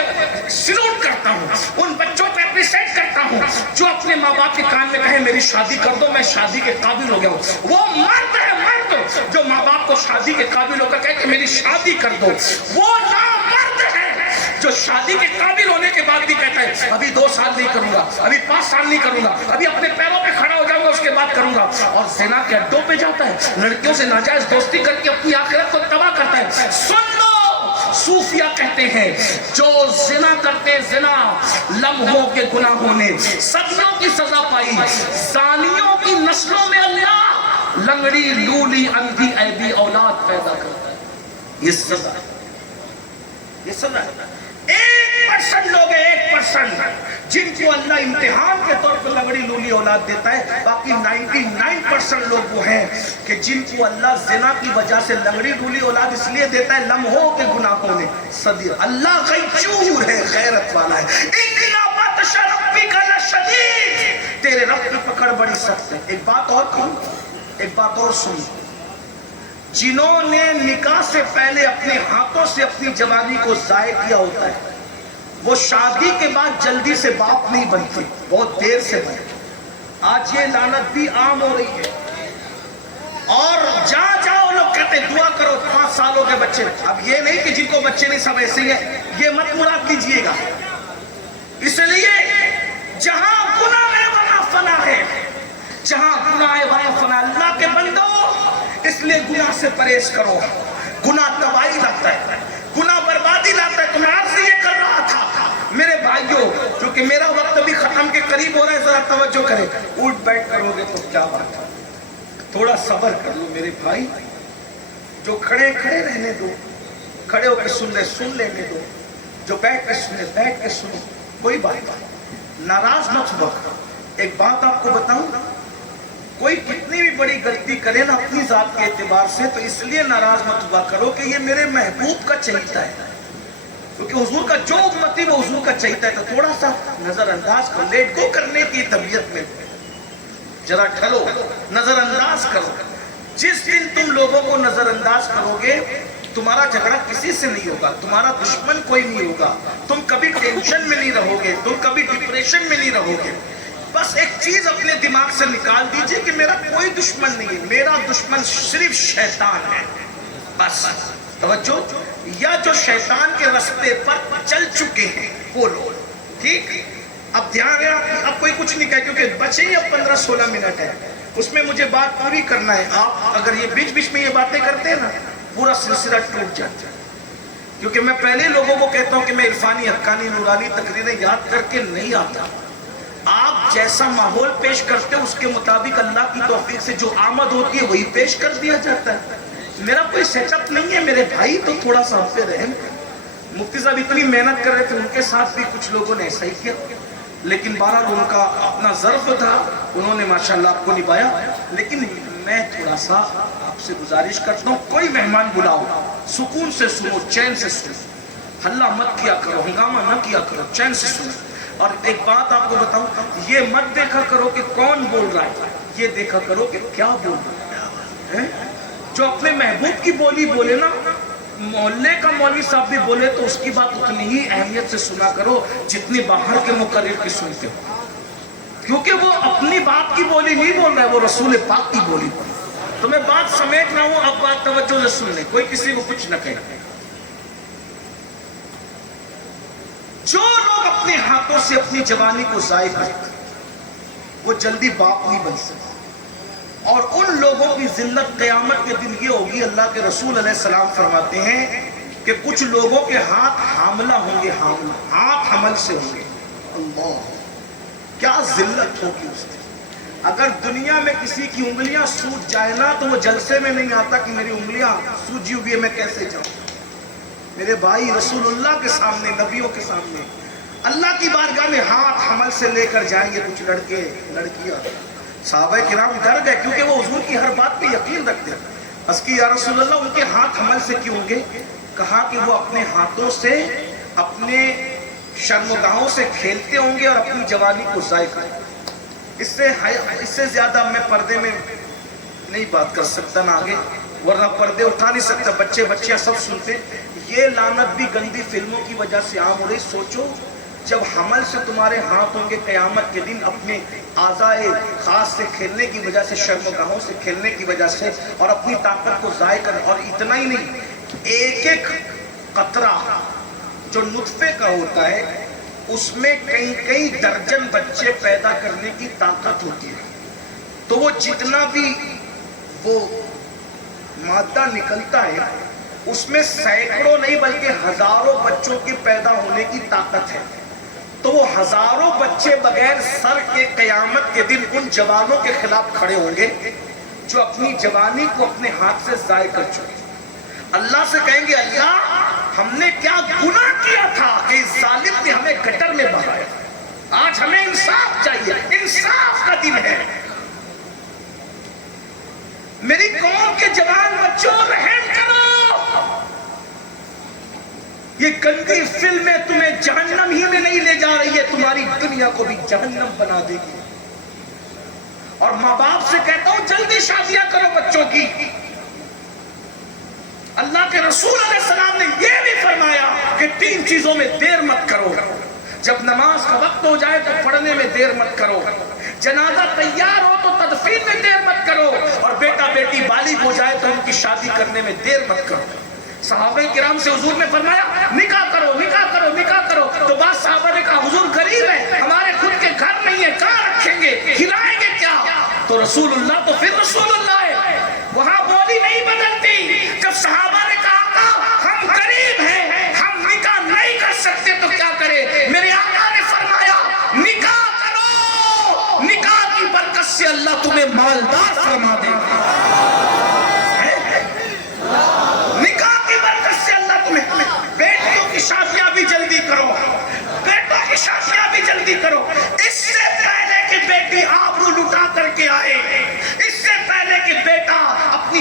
سلوٹ کرتا ہوں، ان بچوں پہ اپریشیٹ کرتا ہوں جو اپنے ماں باپ کے کان میں کہے میری شادی کر دو، میں شادی کے قابل ہو گیا ہوں. وہ مرد ہے، مرد جو ماں باپ کو شادی کے قابل ہو کر کہے کہ میری شادی کر دو. وہ نامرد ہے جو شادی کے قابل ہونے کے بعد بھی کہتا ہے ابھی 2 سال نہیں کروں گا، ابھی 5 سال نہیں کروں گا، ابھی اپنے پیروں پہ کھڑا ہو جاؤں گا اس کے بعد کروں گا. اور زنا کے اڈوں پہ جاتا ہے، لڑکیوں سے ناجائز دوستی کر کے اپنی آخرت کو تباہ کرتا ہے. سن لو، صوفیہ کہتے ہیں جو زنا کرتے، زنا لمحوں کے گناہوں نے صدیوں کی سزا پائی. زانیوں کی نسلوں میں اللہ لنگڑی، لولی، اندھی، عیبی اولاد پیدا کرتا ہے. یہ سزا، یہ سزا. 1% لوگ ہیں، 1% جن کو اللہ امتحان کے طور پر لنگڑی لولی اولاد دیتا ہے. باقی 99% لوگ وہ ہیں کہ جن کو اللہ زنا کی وجہ سے لنگڑی لولی اولاد اس لیے دیتا ہے لمحوں کے گناہوں نے صدی. اللہ غیور ہے، غیرت والا ہے. اِنَّ بَطْشَ رَبِّکَ لَشَدِیدٌ، تیرے رب کی پکڑ بڑی سخت ہے. ایک بات اور کہوں، ایک بات اور سن. جنہوں نے نکاح سے پہلے اپنے ہاتھوں سے اپنی جوانی کو ضائع کیا ہوتا ہے وہ شادی کے بعد جلدی سے باپ نہیں بنتے، بہت دیر سے بنتے. آج یہ لعنت بھی عام ہو رہی ہے. اور جہاں جاؤ لوگ کہتے ہیں دعا کرو 5 سالوں کے بچے. اب یہ نہیں کہ جن کو بچے نہیں سب ایسے ہی ہیں، یہ مت مراد کیجئے گا. اس لیے جہاں گناہ ہے وہاں فنا ہے، جہاں گناہ ہے وہاں فنا. اللہ کے بندو اس لیے گناہ سے پرہیز کرو. گناہ تباہی لاتا ہے، گناہ بربادی لاتا ہے. تم عرض یہ کر رہا تھا میرے بھائیوں، کیونکہ کہ میرا وقت ابھی ختم کے قریب ہو رہا ہے, ذرا توجہ کرے. اٹھ بیٹھ کرو گے تو کیا بات ہے, تھوڑا صبر کر لو میرے بھائی. جو کھڑے کھڑے رہنے دو, کھڑے ہو کے سن رہے سن لینے دو, جو بیٹھ کے سنے بیٹھ کے سنو, کوئی بات نہیں, ناراض مت ہوا. ایک بات آپ کو بتاؤں, کوئی کتنی بھی بڑی غلطی کرے نا اپنی ذات کے اعتبار سے, تو اس لیے ناراض مت ہوا کرو کہ یہ میرے محبوب کا چہیتا ہے, کیونکہ حضور کا جو امتی وہ حضور کا چہیتا ہے. تو تھوڑا سا نظر انداز کرو, لیٹ گو کرنے کی طبیعت میں ذرا ڈھلو, نظر انداز کرو. جس دن تم لوگوں کو نظر انداز کرو گے, تمہارا جھگڑا کسی سے نہیں ہوگا, تمہارا دشمن کوئی نہیں ہوگا, تم کبھی ٹینشن میں نہیں رہو گے, تم کبھی ڈپریشن میں نہیں رہو گے. بس ایک چیز اپنے دماغ سے نکال دیجئے کہ میرا کوئی دشمن نہیں ہے, میرا دشمن صرف شیطان ہے. بس توجہ, یا جو شیطان کے راستے پر چل چکے ہیں وہ لوگ. ٹھیک, اب دھیان ہے, اب کوئی کچھ نہیں کہے کیونکہ بچے ہی اب 15-16 منٹ ہے, اس میں مجھے بات پوری کرنا ہے. آپ اگر یہ بیچ بیچ میں یہ باتیں کرتے ہیں نا, پورا سلسلہ ٹوٹ جاتا ہے. کیونکہ میں پہلے لوگوں کو کہتا ہوں کہ میں عرفانی حقانی نورانی تقریریں یاد کر کے نہیں آتا. آپ جیسا ماحول پیش کرتے ہو اس کے مطابق اللہ کی توفیق سے جو آمد ہوتی ہے وہی پیش کر دیا جاتا ہے. میرا کوئی سیٹ اپ نہیں ہے میرے بھائی, تو تھوڑا سا ہم پہ رحم. مفتی صاحب اتنی محنت کر رہے تھے, ان کے ساتھ بھی کچھ لوگوں نے ایسا ہی کیا, لیکن بہرحال ان کا اپنا ظرف تھا, انہوں نے ماشاءاللہ آپ کو نبھایا. لیکن میں تھوڑا سا آپ سے گزارش کرتا ہوں, کوئی مہمان بلاؤ, سکون سے سنو, چین سے سنو, ہلہ مت کیا کرو, ہنگامہ نہ کیا کرو, چین سے سنو. اور ایک بات آپ کو بتاؤں, یہ مت دیکھا کرو کہ کون بول رہا ہے, یہ دیکھا کرو کہ کیا بول رہا ہے. جو اپنے محبوب کی بولی بولے نا, محلے کا مولوی صاحب بھی بولے تو اس کی بات اتنی ہی اہمیت سے سنا کرو جتنی باہر کے مقرر کی سنتے ہو, کیونکہ وہ اپنی بات کی بولی نہیں بول رہا ہے, وہ رسول پاک کی بولی بول رہا ہے. تو میں بات سمیٹ رہا ہوں, اب بات توجہ سے سن لیں, کوئی کسی کو کچھ نہ کہے. جو لوگ اپنے ہاتھوں سے اپنی جوانی کو ضائع کرتے وہ جلدی باپ نہیں بن سکتے, اور ان لوگوں کی ذلت قیامت کے دن یہ ہوگی. اللہ کے رسول علیہ السلام فرماتے ہیں کہ کچھ لوگوں کے ہاتھ حاملہ ہوں گے, حاملہ, ہاتھ حمل سے ہوں گے. اللہ, کیا ذلت ہوگی اس دن. اگر دنیا میں کسی کی انگلیاں سوج جائے نا تو وہ جلسے میں نہیں آتا کہ میری انگلیاں سوجی ہوئی ہے میں کیسے جاؤں. میرے بھائی, رسول اللہ کے سامنے, نبیوں کے سامنے, اللہ کی بارگاہ میں ہاتھ حمل سے لے کر جائیں گے کچھ لڑکے لڑکیاں. صحابہ کرام ڈر گئے کیونکہ وہ حضور کی ہر بات پہ یقین رکھتے ہیں. اس کی یا رسول اللہ ان کے ہاتھ حمل سے کیوں ہوں گے؟ کہا کہ وہ اپنے ہاتھوں سے اپنے شرمگاہوں سے کھیلتے ہوں گے اور اپنی جوانی کو ضائع کریں. اس سے زیادہ میں پردے میں نہیں بات کر سکتا نہ آگے, ورنہ پردے اٹھا نہیں سکتا, بچے بچیاں سب سنتے. یہ لعنت بھی گندی فلموں کی وجہ سے عام ہو رہی. سوچو جب حمل سے تمہارے ہاتھ ہوں گے قیامت کے دن اپنے اعضائے خاص سے کھیلنے کی وجہ سے, شرمگاہوں سے کھیلنے کی وجہ سے, اور اپنی طاقت کو ضائع کریں. اور اتنا ہی نہیں, ایک ایک قطرہ جو نطفے کا ہوتا ہے اس میں کئی درجن بچے پیدا کرنے کی طاقت ہوتی ہے. تو وہ جتنا بھی وہ مادہ نکلتا ہے اس میں سینکڑوں نہیں بلکہ ہزاروں بچوں کے پیدا ہونے کی طاقت ہے. تو وہ ہزاروں بچے بغیر سر کے قیامت کے دن ان جوانوں کے خلاف کھڑے ہوں گے جو اپنی جوانی کو اپنے ہاتھ سے ضائع کر چکے. اللہ سے کہیں گے, اللہ ہم نے کیا گناہ کیا تھا کہ اس ظالم نے ہمیں گٹر میں بہایا, آج ہمیں انصاف چاہیے, انصاف کا دن ہے. میری قوم کے جوان بچوں رحم کرو, یہ گندی فلمیں تمہیں جہنم ہی میں نہیں لے جا رہی ہے, تمہاری دنیا کو بھی جہنم بنا دے گی. اور ماں باپ سے کہتا ہوں جلدی شادیاں کرو بچوں کی. اللہ کے رسول علیہ السلام نے یہ بھی فرمایا کہ 3 چیزوں میں دیر مت کرو. جب نماز کا وقت ہو جائے تو پڑھنے میں دیر مت کرو, جنازہ تیار ہو تو تدفین میں دیر مت کرو, اور بیٹا بیٹی بالغ ہو جائے تو ان کی شادی کرنے میں دیر مت کرو. صحابہ کرام سے حضور نے فرمایا نکاح کرو نکاح کرو نکاح کرو. تو بعض صحابہ نے کہا حضور غریب ہے, ہمارے خود کے گھر نہیں ہے, کہاں رکھیں گے, کھلائیں گے کیا؟ تو رسول اللہ تو پھر رسول اللہ ہے, وہاں بولی نہیں بدلتی. جب صحابہ نے کہا ہم غریب ہیں, ہم نکاح نہیں کر سکتے تو کیا کرے, میرے آقا نے فرمایا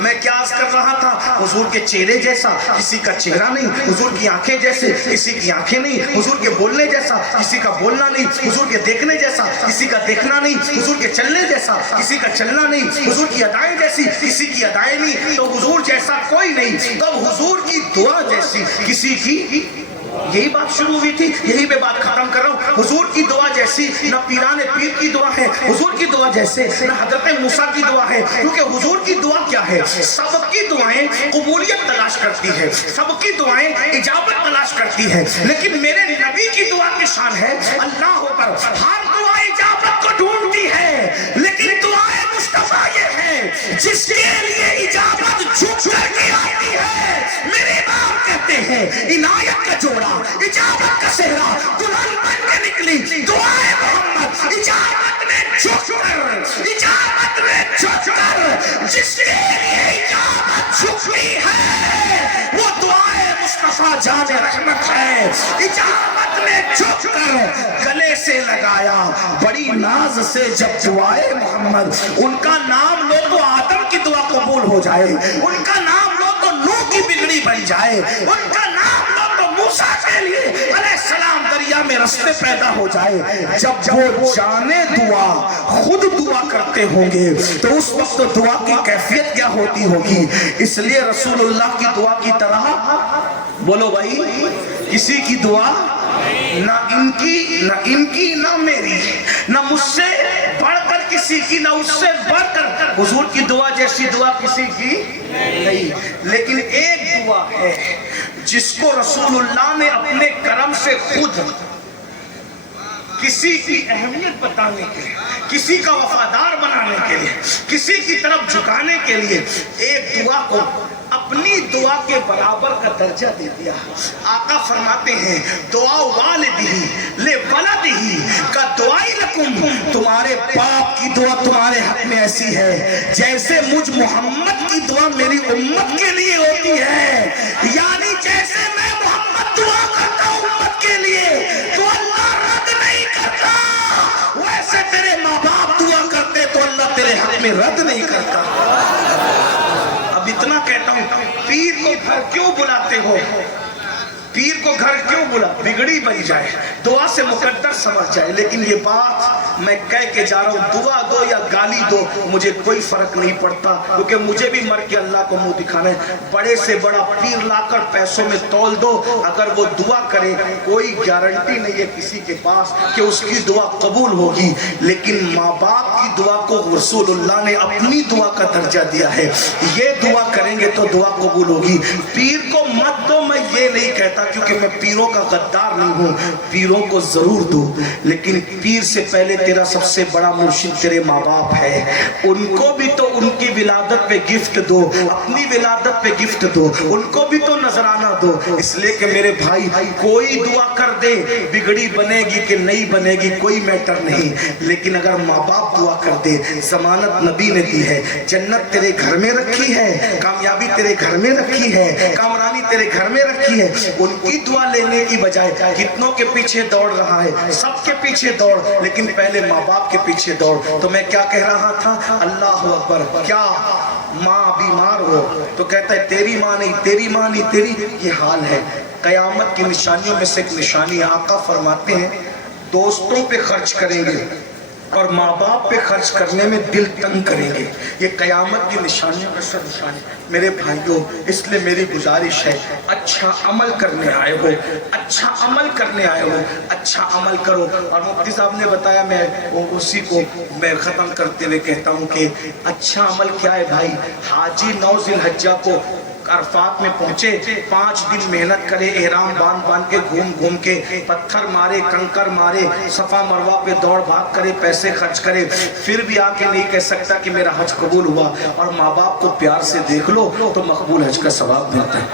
میں کیا عرض کر رہا تھا؟ حضور کے چہرے جیسا کسی کا چہرہ نہیں، حضور کی آنکھیں جیسے کسی کی آنکھیں نہیں، حضور کے بولنے جیسا کسی کا بولنا نہیں، حضور کے دیکھنے جیسا کسی کا دیکھنا نہیں، حضور کے چلنے جیسا کسی کا چلنا نہیں، حضور کی ادائیں جیسی کسی کی ادائیں نہیں. تو حضور جیسا کوئی نہیں، تو حضور کی دعا جیسی کسی کی. یہی بات شروع ہوئی تھی، یہی پہ بات ختم کر رہا ہوں. حضور کی دعا جیسی نہ پیران پیر کی دعا ہے، حضور کی دعا جیسے نہ حضرت موسیٰ کی دعا ہے. کیونکہ حضور کی دعا کیا ہے؟ سب کی دعائیں قبولیت تلاش کرتی ہے، سب کی دعائیں اجابت تلاش کرتی ہے، لیکن میرے نبی کی دعا کی شان ہے اللہ پر ہر دعا اجابت کو ڈھونڈتی ہے، لیکن دعائیں مصطفیٰ یہ ہے جس کے لیے اجابت جھک کر کے آتی ہے. میرے باپ کہتے ہیں عنایت کا جوڑا، اجابت کا صحرا، دلہن بن کے نکلی دعائے محمد. اجابت میں جھک کر، اجابت میں جھک کر، جس کے لیے اجابت جھکتی ہے وہ دعائے مصطفیٰ جان رحمت ہے. اجابت میں جھک کر گلے سے لگایا بڑی ناز سے جب دعائے محمد. ان کا نام لو تو آدم کی دعا قبول ہو جائے، ان کا نام لو تو نوح کی بگڑی بن جائے، ان کا نام لو تو موسیٰ کے لیے علیہ السلام دریا میں رستے پیدا ہو جائے. جب وہ جانے دعا خود دعا کرتے ہوں گے تو اس وقت دعا کی کیفیت کیا ہوتی ہوگی. اس لیے رسول اللہ کی دعا کی طرح بولو بھائی، کسی کی دعا نہ ان کی نہ میری، نہ مجھ سے بڑھ کر کسی کی، نہ اس سے بڑھ کر حضور کی دعا جیسی دعا کسی کی نہیں. لیکن ایک دعا ہے جس کو رسول اللہ نے اپنے کرم سے خود کسی کی اہمیت بتانے کے لیے، کسی کا وفادار بنانے کے لیے، کسی کی طرف جھکانے کے لیے ایک دعا کو اپنی دعا کے برابر کا درجہ دے دیا. آقا فرماتے ہیں دعا والدہ لولدہ کا دعائی لکم، تمہارے باپ کی دعا تمہارے حق میں ایسی ہے جیسے مجھ محمد کی دعا میری امت کے لیے ہوتی ہے. یعنی جیسے میں محمد دعا کرتا ہوں امت کے لیے تو اللہ رد نہیں کرتا، ویسے تیرے ماں باپ دعا کرتے تو اللہ تیرے حق میں رد نہیں کرتا. اب اتنا کہتا ہوں، پیر کو گھر کیوں بلاتے ہو؟ پیر کو گھر کیوں بلا؟ بگڑی بن جائے، دعا سے مقدر سمجھ جائے. لیکن یہ بات میں کہہ کے جا رہا ہوں، دعا دو یا گالی دو مجھے کوئی فرق نہیں پڑتا، کیونکہ مجھے بھی مر کے اللہ کو منہ دکھانا ہے. بڑے سے بڑا پیر لا کر پیسوں میں تول دو، اگر وہ دعا کرے کوئی گارنٹی نہیں ہے کسی کے پاس کہ اس کی دعا قبول ہوگی. لیکن ماں باپ کی دعا کو رسول اللہ نے اپنی دعا کا درجہ دیا ہے. یہ دعا کریں گے تو دعا قبول ہوگی. پیر کو مت دو، میں یہ نہیں کہتا کیونکہ میں پیروں کا غدار نہیں ہوں، پیروں کو ضرور دو، لیکن پیر سے پہلے تیرا سب سے بڑا مرشد تیرے ماں باپ ہے. ان کو بھی تو ان کی ولادت پہ گفٹ دو، اپنی ولادت پہ گفٹ دو، ان کو بھی تو نذرانہ دو. اس لیے کہ میرے بھائی کوئی دعا کر دے، بگڑی بنے گی کہ نہیں بنے گی کوئی میٹر نہیں، لیکن اگر ماں باپ دعا کر دے، ضمانت نبی نے دی ہے، جنت تیرے گھر میں رکھی ہے، کامیابی تیرے گھر میں رکھی ہے، کامرانی تیرے گھر میں رکھی ہے. ان کی دعا لینے کی بجائے کتنوں کے پیچھے دوڑ رہا ہے، سب کے پیچھے دوڑ، لیکن پہلے ماں باپ کے پیچھے دوڑ. تو میں کیا کہہ رہا تھا؟ اللہ اکبر. کیا ماں بیمار ہو تو کہتا ہے تیری ماں نہیں، تیری ماں نہیں، تیری. یہ حال ہے. قیامت کی نشانیوں میں سے ایک نشانی آقا فرماتے ہیں دوستوں پہ خرچ کریں گے اور ماں باپ پہ خرچ کرنے میں دل تنگ کریں گے. یہ قیامت کی نشانیوں میں سے نشانی. میرے بھائیوں، اس لیے میری گزارش ہے، اچھا عمل کرنے آئے ہو، اچھا عمل کرنے آئے ہو، اچھا عمل کرو. اور مفتی صاحب نے بتایا، میں اسی کو میں ختم کرتے ہوئے کہتا ہوں کہ اچھا عمل کیا ہے بھائی. حاجی 9 ذی الحجہ کو عرفات میں پہنچے، 5 دن محنت کرے، احرام باندھ کے گھوم کے پتھر مارے، کنکر مارے، صفا مروہ پہ دوڑ بھاگ کرے، پیسے خرچ کرے، پھر بھی آ کے نہیں کہہ سکتا کہ میرا حج قبول ہوا. اور ماں باپ کو پیار سے دیکھ لو تو مقبول حج کا ثواب ملتا ہے.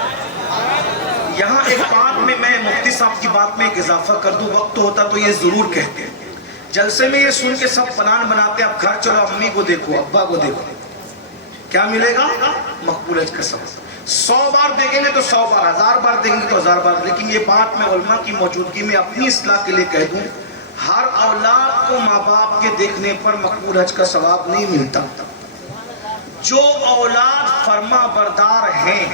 یہاں ایک بات میں مفتی صاحب کی بات میں ایک اضافہ کر دوں، وقت ہوتا تو یہ ضرور کہتے. جلسے میں یہ سن کے سب پلان بناتے اب گھر چلو امی کو دیکھو، ابا کو دیکھو، کیا ملے گا؟ مقبول حج کا ثواب. 100 بار دیکھیں گے تو 100 بار، 1000 بار دیکھیں گے تو 1000 بار. لیکن یہ بات میں علماء کی موجودگی میں اپنی اصلاح کے لیے کہہ دوں، ہر اولاد کو ماں باپ کے دیکھنے پر مقبول حج کا ثواب نہیں ملتا. جو اولاد فرما بردار ہیں،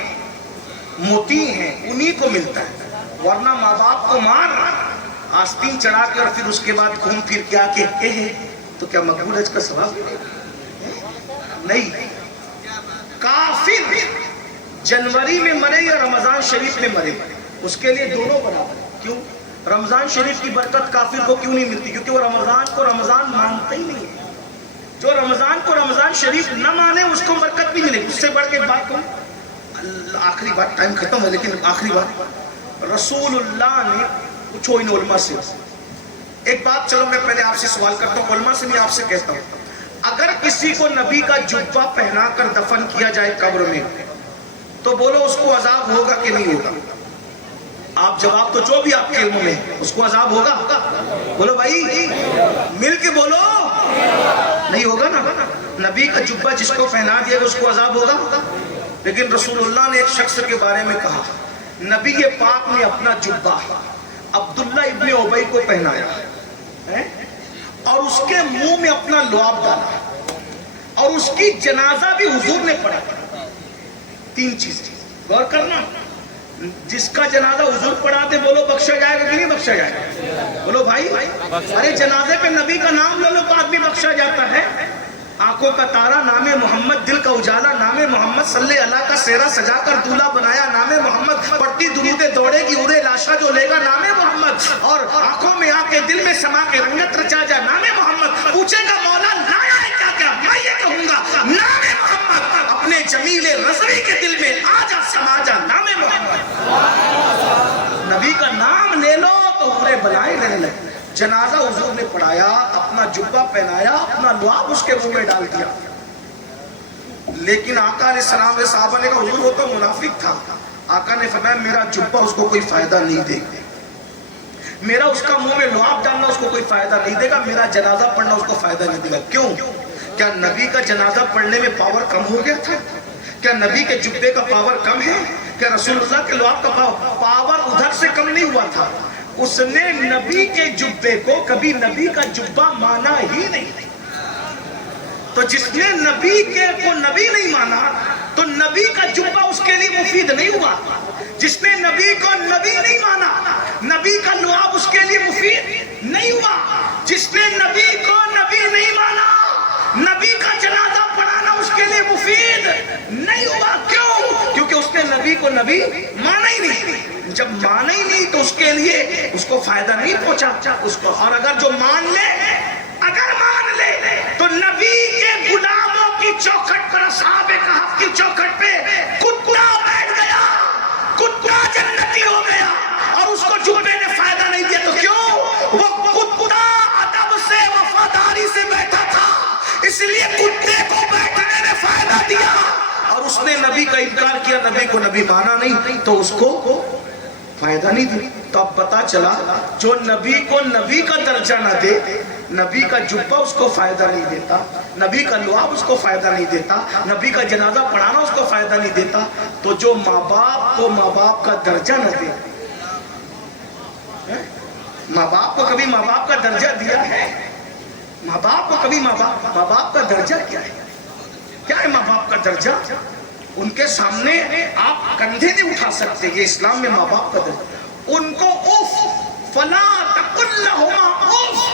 مطیع ہیں، انہی کو ملتا ہے، ورنہ ماں باپ کو مار آستین چڑھا کے اور پھر اس کے بعد گھوم پھر کیا کہتے ہیں تو کیا مقبول حج کا ثواب نہیں؟ کافر جنوری میں مرے یا رمضان شریف میں مرے اس کے لیے دونوں برابر۔ کیوں؟ رمضان شریف کی برکت کافر کو کیوں نہیں ملتی؟ کیونکہ وہ رمضان کو رمضان مانتا ہی نہیں ہے۔ جو رمضان کو رمضان شریف نہ مانے اس کو برکت نہیں ملے گی۔ اس سے بڑھ کے بات کروں، آخری بات، ٹائم ختم ہے لیکن آخری بات، رسول اللہ نے پوچھو ان علماء سے ایک بات، چلو میں پہلے آپ سے سوال کرتا ہوں، علماء سے نہیں آپ سے کہتا ہوں، اگر کسی کو نبی کا جبہ پہنا کر دفن کیا جائے قبر میں تو بولو اس کو عذاب ہوگا کہ نہیں ہوگا؟ آپ جواب تو جو بھی آپ کے علم میں اس کو عذاب ہوگا؟ بولو بھائی، مل کے بولو، نہیں ہوگا نا؟ نبی کا جبہ جس کو پہنا دیا اس کو عذاب ہوگا؟ لیکن رسول اللہ نے ایک شخص کے بارے میں کہا، نبی پاک نے اپنا جبہ عبداللہ ابن ابی کو پہنایا اور اس کے منہ میں اپنا لعاب ڈالا اور اس کی جنازہ بھی حضور نے پڑھا۔ تین چیز غور کرنا، جس کا جنازہ حضور پڑھاتے بولو بخشا جائے گا کہ نہیں بخشا جائے گا؟ بولو بھائی، ارے جنازے پہ نبی کا نام لے لو تو آدمی بخشا جاتا ہے۔ آنکھوں کا تارا نام محمد، دل کا اجالا نام محمد، صلی اللہ کا سہرا سجا کر دولہا بنایا نام محمد، پڑتی درودے دوڑے گی اڑے لاشا جو لے گا نام محمد، اور آنکھوں میں آ کے دل میں سما کے رنگت رچا جا نام محمد، پوچھے گا مولا لایا ہے کیا کیا، میں یہ کہوں گا نام محمد، اپنے جمیل رضوی کے دل میں آ جا سما جا نام محمد۔ نبی کا نام لے لو تو برے بلائیں رہنے لگے۔ جنازہ حضور نے پڑھایا، اپنا جبہ پہنایا، اپنا لعاب اس کے منہ میں ڈال دیا، لیکن آقا علیہ السلام نے صحابہ نے کہا حضور وہ تو منافق تھا۔ آقا نے فرمایا میرا جبہ اس کو کوئی فائدہ نہیں دے گا، میرا اس کا منہ میں لعاب ڈالنا اس کو کوئی فائدہ نہیں دے گا، میرا جنازہ پڑھنا اس کو فائدہ نہیں دے گا۔ کیوں؟ کیا نبی کا جنازہ پڑھنے میں پاور کم ہو گیا تھا؟ کیا نبی کے جبے کا پاور کم ہے؟ کیا رسول اللہ کے لعاب کا پاور ادھر سے کم نہیں ہوا تھا؟ اس نے نبی کے جبے کو کبھی نبی کا جبہ مانا ہی نہیں۔ تو جس نے نبی کو نبی نہیں مانا تو نبی کا جبہ اس کے لیے مفید نہیں ہوا۔ جس نے نبی کو نبی نہیں مانا، نبی کا لعاب اس کے لیے مفید نہیں ہوا۔ جس نے نبی کو نبی نہیں مانا، نبی کا جنازہ پڑھانا اس کے لیے مفید نہیں ہوا۔ کیوں؟ کیونکہ اس نے نبی کو نبی مانا ہی نہیں۔ جب مانا ہی نہیں تو اس کے لیے اس کو فائدہ نہیں پہنچا اس کو۔ اور اگر جو مان لے تو نبی کے غلاموں کی چوکھٹ پر، اصحاب کہف کی چوکھٹ پہ کتا بیٹھ گیا، کتا جنتی ہو گیا، اور اس کو جبے نے فائدہ نہیں دیا۔ تو کیوں؟ وہ کتا ادب سے وفاداری سے بیٹھا تھا، اس لیے کتے کو بیٹھنے نے فائدہ دیا، اور اس نے نبی کا انکار کیا، نبی کو نبی مانا نہیں تو اس کو فائدہ نہیں دی۔ تو اب پتا چلا جو نبی کو نبی کا درجہ نہ دے، نبی کا جبہ اس کو فائدہ نہیں دیتا، نبی کا لعاب اس کو فائدہ نہیں دیتا، نبی کا جنازہ پڑھانا اس کو فائدہ نہیں دیتا، تو جو ماں باپ کو ماں باپ کا درجہ نہ دے، ماں باپ کو کبھی ماں باپ کا درجہ دیا ہے؟ ماں باپ کو کبھی ماں باپ کا درجہ کیا ہے؟ کیا ہے ماں باپ کا درجہ؟ ان کے سامنے آپ کندھے نہیں اٹھا سکتے، یہ اسلام میں ماں باپ کا درجہ۔ ان کو اف فلا تقل لہما اف،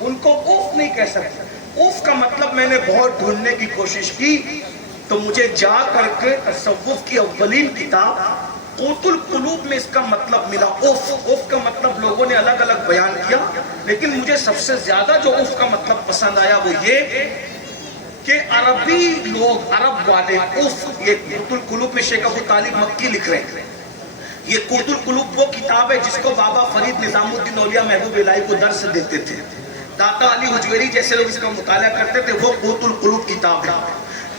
ان کو اف نہیں کہہ سکتے۔ اف کا مطلب میں نے بہت ڈھونڈنے کی کوشش کی تو مجھے جا کر کے تصوف کی اولین کتاب قوت القلوب میں اس کا مطلب ملا۔ اف کا مطلب لوگوں نے الگ الگ بیان کیا، لیکن مجھے سب سے زیادہ جو اف کا مطلب پسند آیا وہ یہ کہ عربی لوگ، عرب والے اف، یہ قوت القلوب میں شیخ ابو طالب مکی لکھ رہے ہیں۔ یہ قوت القلوب وہ کتاب ہے جس کو بابا فرید نظام الدین اولیاء محبوب الہی کو درس دیتے تھے، داتا علی حجویری جیسے لوگ اس کا مطالعہ کرتے تھے، وہ قوت القلوب کتاب ہے۔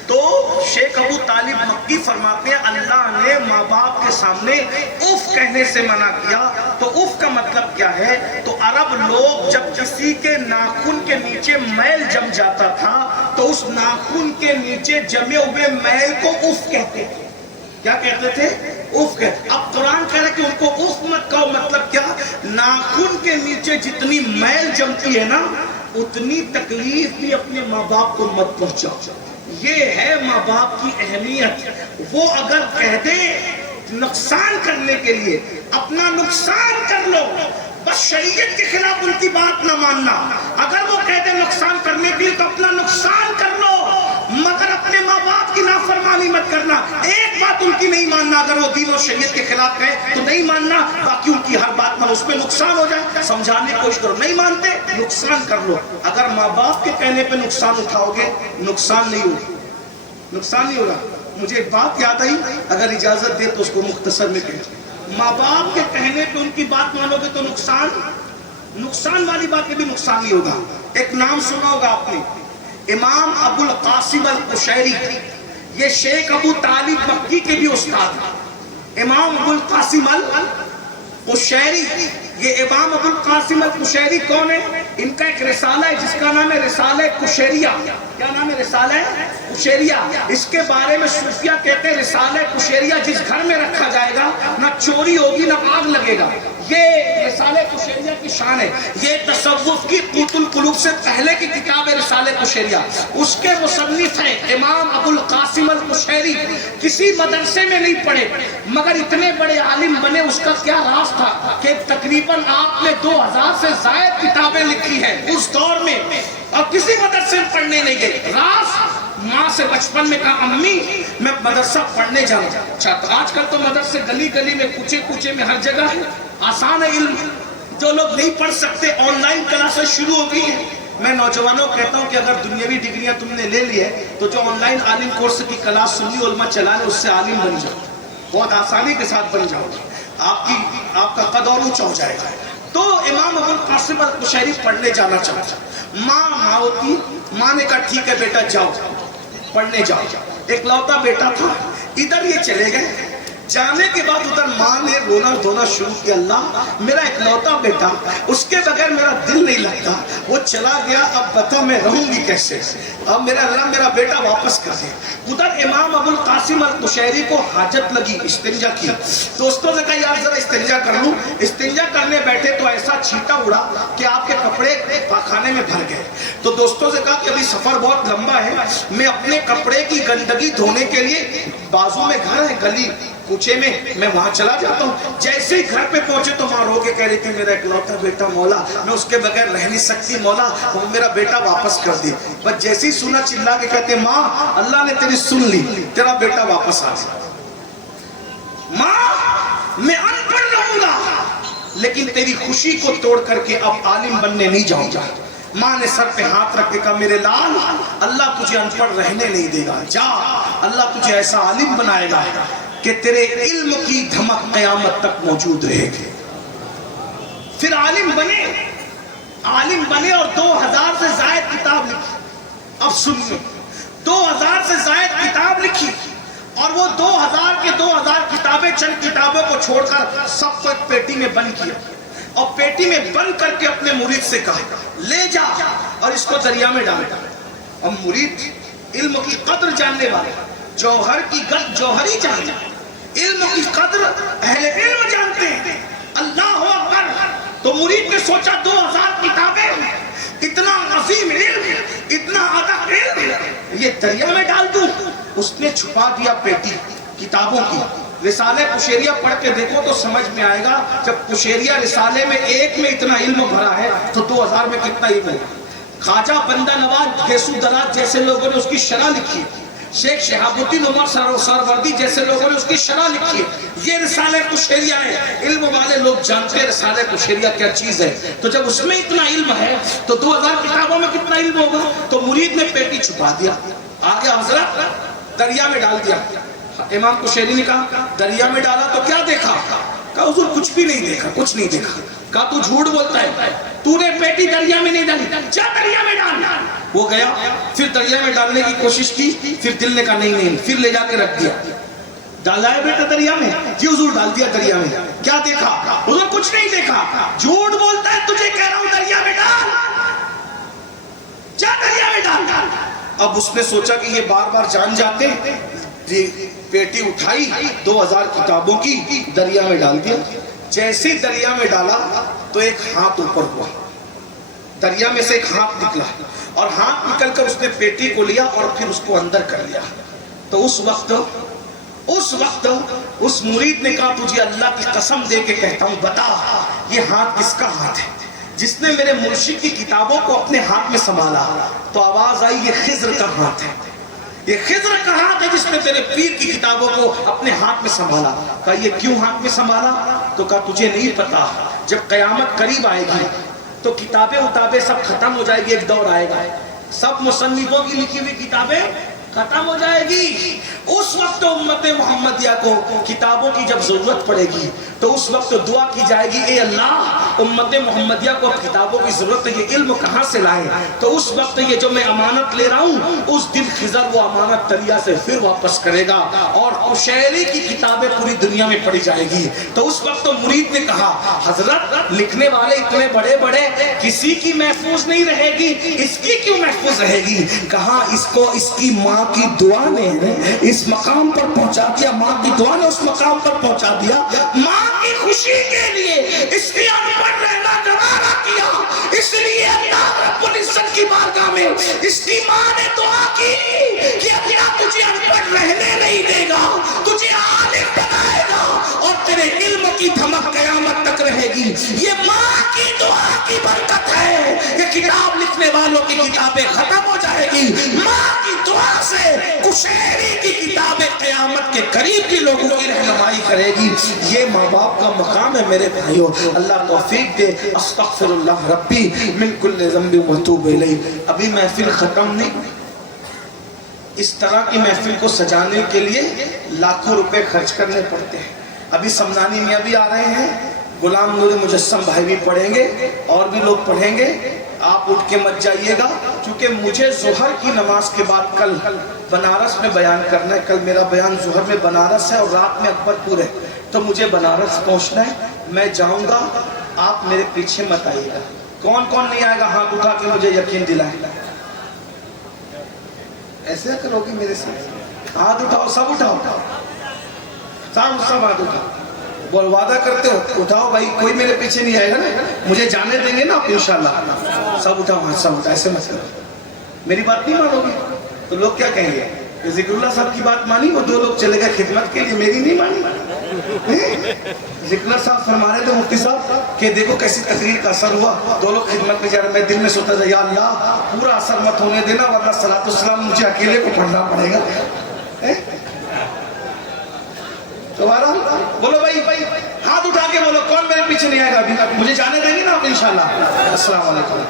تو شیخ ابو طالب مکی فرماتے ہیں اللہ نے ماں باپ کے سامنے اف کہنے سے منع کیا۔ تو اف کا مطلب کیا ہے؟ تو عرب لوگ جب کسی کے ناخن کے نیچے میل جم جاتا تھا تو اس ناخن کے نیچے جمے ہوئے میل کو اف کہتے تھے۔ کیا کہتے تھے؟ اف کہتے۔ اب قرآن کہہ رہا ہے کہ ان کو اف مت کہو، مطلب کیا؟ ناخن کے نیچے جتنی میل جمتی ہے نا اتنی تکلیف بھی اپنے ماں باپ کو مت پہنچاؤ۔ یہ ہے ماں باپ کی اہمیت. وہ اگر کہہ دے نقصان کرنے کے لیے اپنا نقصان کر لو، بس شریعت کے خلاف ان کی بات نہ ماننا. اگر وہ کہہ دے نقصان کرنے کے لیے تو اپنا نقصان کر لو، مگر اپنے ماں باپ کی نافرمانی مت کرنا. ایک بات ان کی نہیں ماننا، اگر وہ دین و شریعت کے خلاف کہے تو نہیں ماننا، باقی ان کی ہر بات میں اس پہ نقصان ہو جائے سمجھانے کی کوشش کرو. نہیں مانتے نقصان کر لو. اگر ماں باپ کے کہنے پہ نقصان اٹھاؤ گے نقصان نہیں ہوگا، نقصان نہیں ہوگا. مجھے ایک بات یاد آئی، اگر اجازت دے تو اس کو مختصر میں کہوں. ماں باپ کے کہنے پہ ان کی بات مانو گے تو نقصان والی بات میں بھی نقصان نہیں ہوگا. ایک نام سنا ہوگا آپ نے، امام ابو القاسم القشیری. یہ شیخ ابو طالب مکی کے بھی استاد ہیں. امام ابو القاسم القشیری، یہ امام ابو القاسم القشیری کون ہے؟ ان کا ایک رسالہ ہے جس کا نام ہے رسالہ کشیریہ. کیا نام ہے؟ رسالہ کشیریہ. اس کے بارے میں صوفیہ کہتے ہیں رسالہ کشیریہ جس گھر میں رکھا جائے گا نہ چوری ہوگی نہ آگ لگے گا. یہ رسالہ کشیریہ کی شان ہے. یہ تصوف کی قوت القلوب سے پہلے کی کتاب ہے رسالہ کشیریہ. اس کے مصنف ہیں امام ابو القاسم القشیری. کسی مدرسے میں نہیں پڑھے مگر اتنے بڑے عالم بنے. اس کا کیا راز تھا کہ تقریباً آپ نے 2000 سے زائد کتابیں لکھی ہیں اس دور میں، اور کسی مدرسے میں پڑھنے نہیں گئے. راز ماں سے بچپن میں کہا امی میں مدرسہ پڑھنے جانا چاہتا. آج کل تو مدرسے گلی گلی میں کوچے کوچے میں ہر جگہ ہے. آسان ہے علم. جو لوگ نہیں پڑھ سکتے آن لائن کلاسز شروع ہو گئی ہیں. میں نوجوانوں کو کہتا ہوں کہ اگر دنیاوی ڈگریاں تم نے لے لی ہے تو جو آن لائن عالم کورس کی کلاس سنی علماء چلا لے، اس سے عالم بن جاؤ، بہت آسانی کے ساتھ بن جاؤ. آپ کا قد اور اونچا ہو جائے گا. تو امام ابو القاسم القشیری پڑھنے جانا چاہتا. ماں ہوتی، ماں نے کہا ٹھیک ہے بیٹا جاؤ پڑھنے جاؤ. ایک لوتا بیٹا تھا. ادھر یہ چلے گئے. جانے کے بعد ادھر ماں نے رونا دھونا شروع کیا. اللہ میرا ایک لوتا بیٹا، اس کے بغیر میرا دل نہیں لگتا، وہ چلا گیا، اب بتا میں رہوں گی کیسے؟ اب میرا اللہ میرا بیٹا واپس کر دے. ادھر امام ابو القاسم القشیری کو حاجت لگی، استنجا کی. دوستوں نے کہا یار ذرا استنجا کر لوں. استنجا کرنے بیٹھے تو ایسا چھینٹا اڑا کہ آپ کے کپڑے پاخانے میں بھر گئے. تو دوستوں سے کہا کہ ابھی سفر بہت لمبا ہے، میں اپنے کپڑے کی گندگی دھونے کے لیے بازو میں گھر ہے گلی کوچے میں وہاں چلا جاتا ہوں. جیسے ہی گھر پہ پہنچے تو ماں رو کے کہہ رہی تھی میرا اکلوتا بیٹا مولا، میں اس کے بغیر رہ نہیں سکتی مولا، وہ میرا بیٹا واپس کر دی. بس جیسے ہی سنا چلا کے کہتے ماں اللہ نے تیری سن لی، تیرا بیٹا واپس آ گیا. ماں میں ان پڑھ رہوں گا لیکن تیری خوشی کو توڑ کر کے اب عالم بننے نہیں جاؤں گا. ماں نے سر پہ ہاتھ رکھ کے کہا میرے لال اللہ تجھے ان پڑھ رہنے نہیں دے گا، جا اللہ تجھے ایسا عالم بنائے گا کہ تیرے علم کی دھمک قیامت تک موجود رہے گی. پھر عالم بنے اور 2000 سے زائد کتاب لکھی. اب سنیے 2000 سے زائد کتاب لکھی اور وہ 2000 کتابیں چند کتابوں کو چھوڑ کر سب کو ایک پیٹی میں بند کیا اور پیٹی میں بند کر کے اپنے مرید سے کہا لے جا اور اس کو دریا میں ڈال. اب مرید علم کی قدر جاننے والا، جوہر کی قدر جوہری جانتے، علم کی قدر اہل علم جانتے ہیں. اللہ اکبر. تو مرید نے سوچا 2000 کتابیں، اتنا عظیم علم، اتنا ادب علم، یہ دریا میں ڈال دوں. اس نے چھپا دیا پیٹی کتابوں کی. رسالہ کشیریہ پڑھ کے دیکھو تو سمجھ میں آئے گا. جب کشیریہ رسالے میں ایک میں اتنا علم بھرا ہے تو 2000 میں کتنا علم ہے. خواجہ بندہ نواز گیسو دراز جیسے لوگوں نے اس کی شرح لکھی، شیخ شہاب الدین عمر سہروردی جیسے لوگوں نے اس کی شرح لکھی. یہ رسالہ کشیریہ ہے. علم والے لوگ جانتے ہیں رسالہ کشیریہ کیا چیز ہے. تو جب اس میں اتنا علم ہے تو 2000 کتابوں میں کتنا علم ہوگا. تو مرید نے پیٹی چھپا دیا. آگے حضرت دریا میں ڈال دیا. امام کشیری نے کہا دریا میں ڈالا تو کیا دیکھا؟ کہا حضور کچھ بھی نہیں دیکھا، کچھ نہیں دیکھا. کہا تو جھوٹ بولتا ہے، تو نے پیٹی دریا میں نہیں ڈالی، جا دریا میں ڈال. وہ گیا پھر دریا میں ڈالنے کی کوشش کی. پھر دل نے کہا نہیں، پھر لے جا کے رکھ دیا. ڈالا ہے بیٹا دریا میں؟ جی حضور ڈال دیا دریا میں. کیا دیکھا؟ حضور کچھ نہیں دیکھا. جھوٹ بولتا ہے، تجھے کہہ رہا ہوں دریا میں ڈال، جا دریا میں ڈال. اب اس نے سوچا کہ یہ بار بار جان جاتے ہیں. پیٹی اٹھائی 2000 کتابوں کی دریا میں ڈال دیا. جیسے دریا میں ڈالا تو ایک ہاتھ اوپر ہوا. دریا میں سے ایک ہاتھ نکلا اور ہاتھ نکل کر اس نے پیٹی کو لیا اور پھر اس کو اندر کر لیا. تو اس وقت اس مرید نے کہا تجھے اللہ کی قسم دے کے کہتا ہوں بتا یہ ہاتھ کس کا ہاتھ ہے جس نے میرے مرشد کی کتابوں کو اپنے ہاتھ میں سنبھالا. تو آواز آئی یہ خضر کا ہاتھ ہے, یہ خضر کا ہاتھ ہے جس نے تیرے پیر کی کتابوں کو اپنے ہاتھ میں سنبھالا. کہا یہ کیوں ہاتھ میں سنبھالا؟ تو کہا تجھے نہیں پتا جب قیامت قریب آئے گی تو کتابیں سب ختم ہو جائے گی, ایک دور آئے گا سب مصنفوں کی لکھی ہوئی کتابیں ختم ہو جائے گی. اس وقت امت محمدیہ کو کتابوں کی جب ضرورت پڑے گی تو اس وقت دعا کی جائے گی اے اللہ امت محمدیہ کو اب کتابوں کی ضرورت ہے, یہ علم کہاں سے لائے؟ تو اس وقت یہ جو میں امانت لے رہا ہوں اس دن خضر وہ امانت دریا سے پھر واپس کرے گا اور قشیری کی کتابیں پوری دنیا میں پڑھی جائے گی. تو اس وقت مرید نے کہا حضرت لکھنے والے اتنے بڑے بڑے کسی کی محفوظ نہیں رہے گی, اس کی کیوں محفوظ رہے گی؟ کہا اس کو اس کی ماں کی دعا نے اس مقام پر پہنچا دیا, ماں کی دعا نے اس مقام پر پہنچا دیا. ماں کی خوشی کے لیے اس کی ان پڑھ رہنا گوارا کیا, اس لیے اللہ رب العزت کی بارگاہ میں اس کی ماں نے دعا کی کہ اللہ تجھے ان پڑھ رہنے نہیں دے گا, تجھے عالم بنائے گا اور تیرے علم کی دھمک قیامت تک رہے گی. یہ ماں کی دعا کی برکت ہے کہ کتاب لکھنے والوں کی کتابیں ختم ہو جائے گی. ماں کی دعا سے قشیری کی کتابیں قیامت کے قریب کے لوگوں کی رہنمائی کرے گی. یہ ماں باپ کا مقام ہے میرے بھائیوں. اللہ توفیق دے. استغفر اللہ ربی من کل ذنب واتوب الیہ. ابھی محفل ختم نہیں. اس طرح کی محفل کو سجانے کے لیے لاکھوں روپے خرچ کرنے پڑتے ہیں. ابھی سمنانی میاں بھی آ رہے ہیں, غلام نور مجسم بھائی بھی پڑھیں گے اور بھی لوگ پڑھیں گے. آپ اٹھ کے مت جائیے گا کیونکہ مجھے ظہر کی نماز کے بعد کل بنارس میں بیان کرنا ہے. کل میرا بیان ظہر میں بنارس ہے اور رات میں اکبر پور ہے, تو مجھے بنارس پہنچنا ہے. میں جاؤں گا, آپ میرے پیچھے مت آئیے گا. کون کون نہیں آئے گا ہاتھ اٹھا کے مجھے یقین دلائے گا. ایسے کرو گے میرے ساتھ؟ ہاتھ اٹھاؤ, سب اٹھاؤ, سب ہاتھ اٹھاؤ. بول وعدہ کرتے ہو اٹھاؤ بھائی, کوئی میرے پیچھے نہیں آئے گا نا, مجھے جانے دیں گے نا آپ انشاءاللہ. سب اٹھاؤ ہاتھ, سب اٹھاؤ. ایسے مت کرو. میری بات نہیں مانو گے تو لوگ کیا کہیں گے کہ ذکر اللہ صاحب کی بات مانی, وہ 2 لوگ چلے گئے خدمت کے لیے, میری نہیں مانی. ذکر اللہ صاحب فرما رہے تھے مفتی صاحب کہ دیکھو کیسی تقریر کا اثر ہوا, 2 لوگ خدمت میں جا رہے. میں دل میں سوچتا تھا یا اللہ پورا اثر مت ہونے دینا ورنہ صلاۃ السلام مجھے اکیلے کو پڑھنا پڑے گا. تمہارا بولو بھائی, ہاتھ اٹھا کے بولو کون میرے پیچھے نہیں آئے گا ابھی, مجھے جانے دیں گے نا آپ انشاءاللہ. السلام علیکم.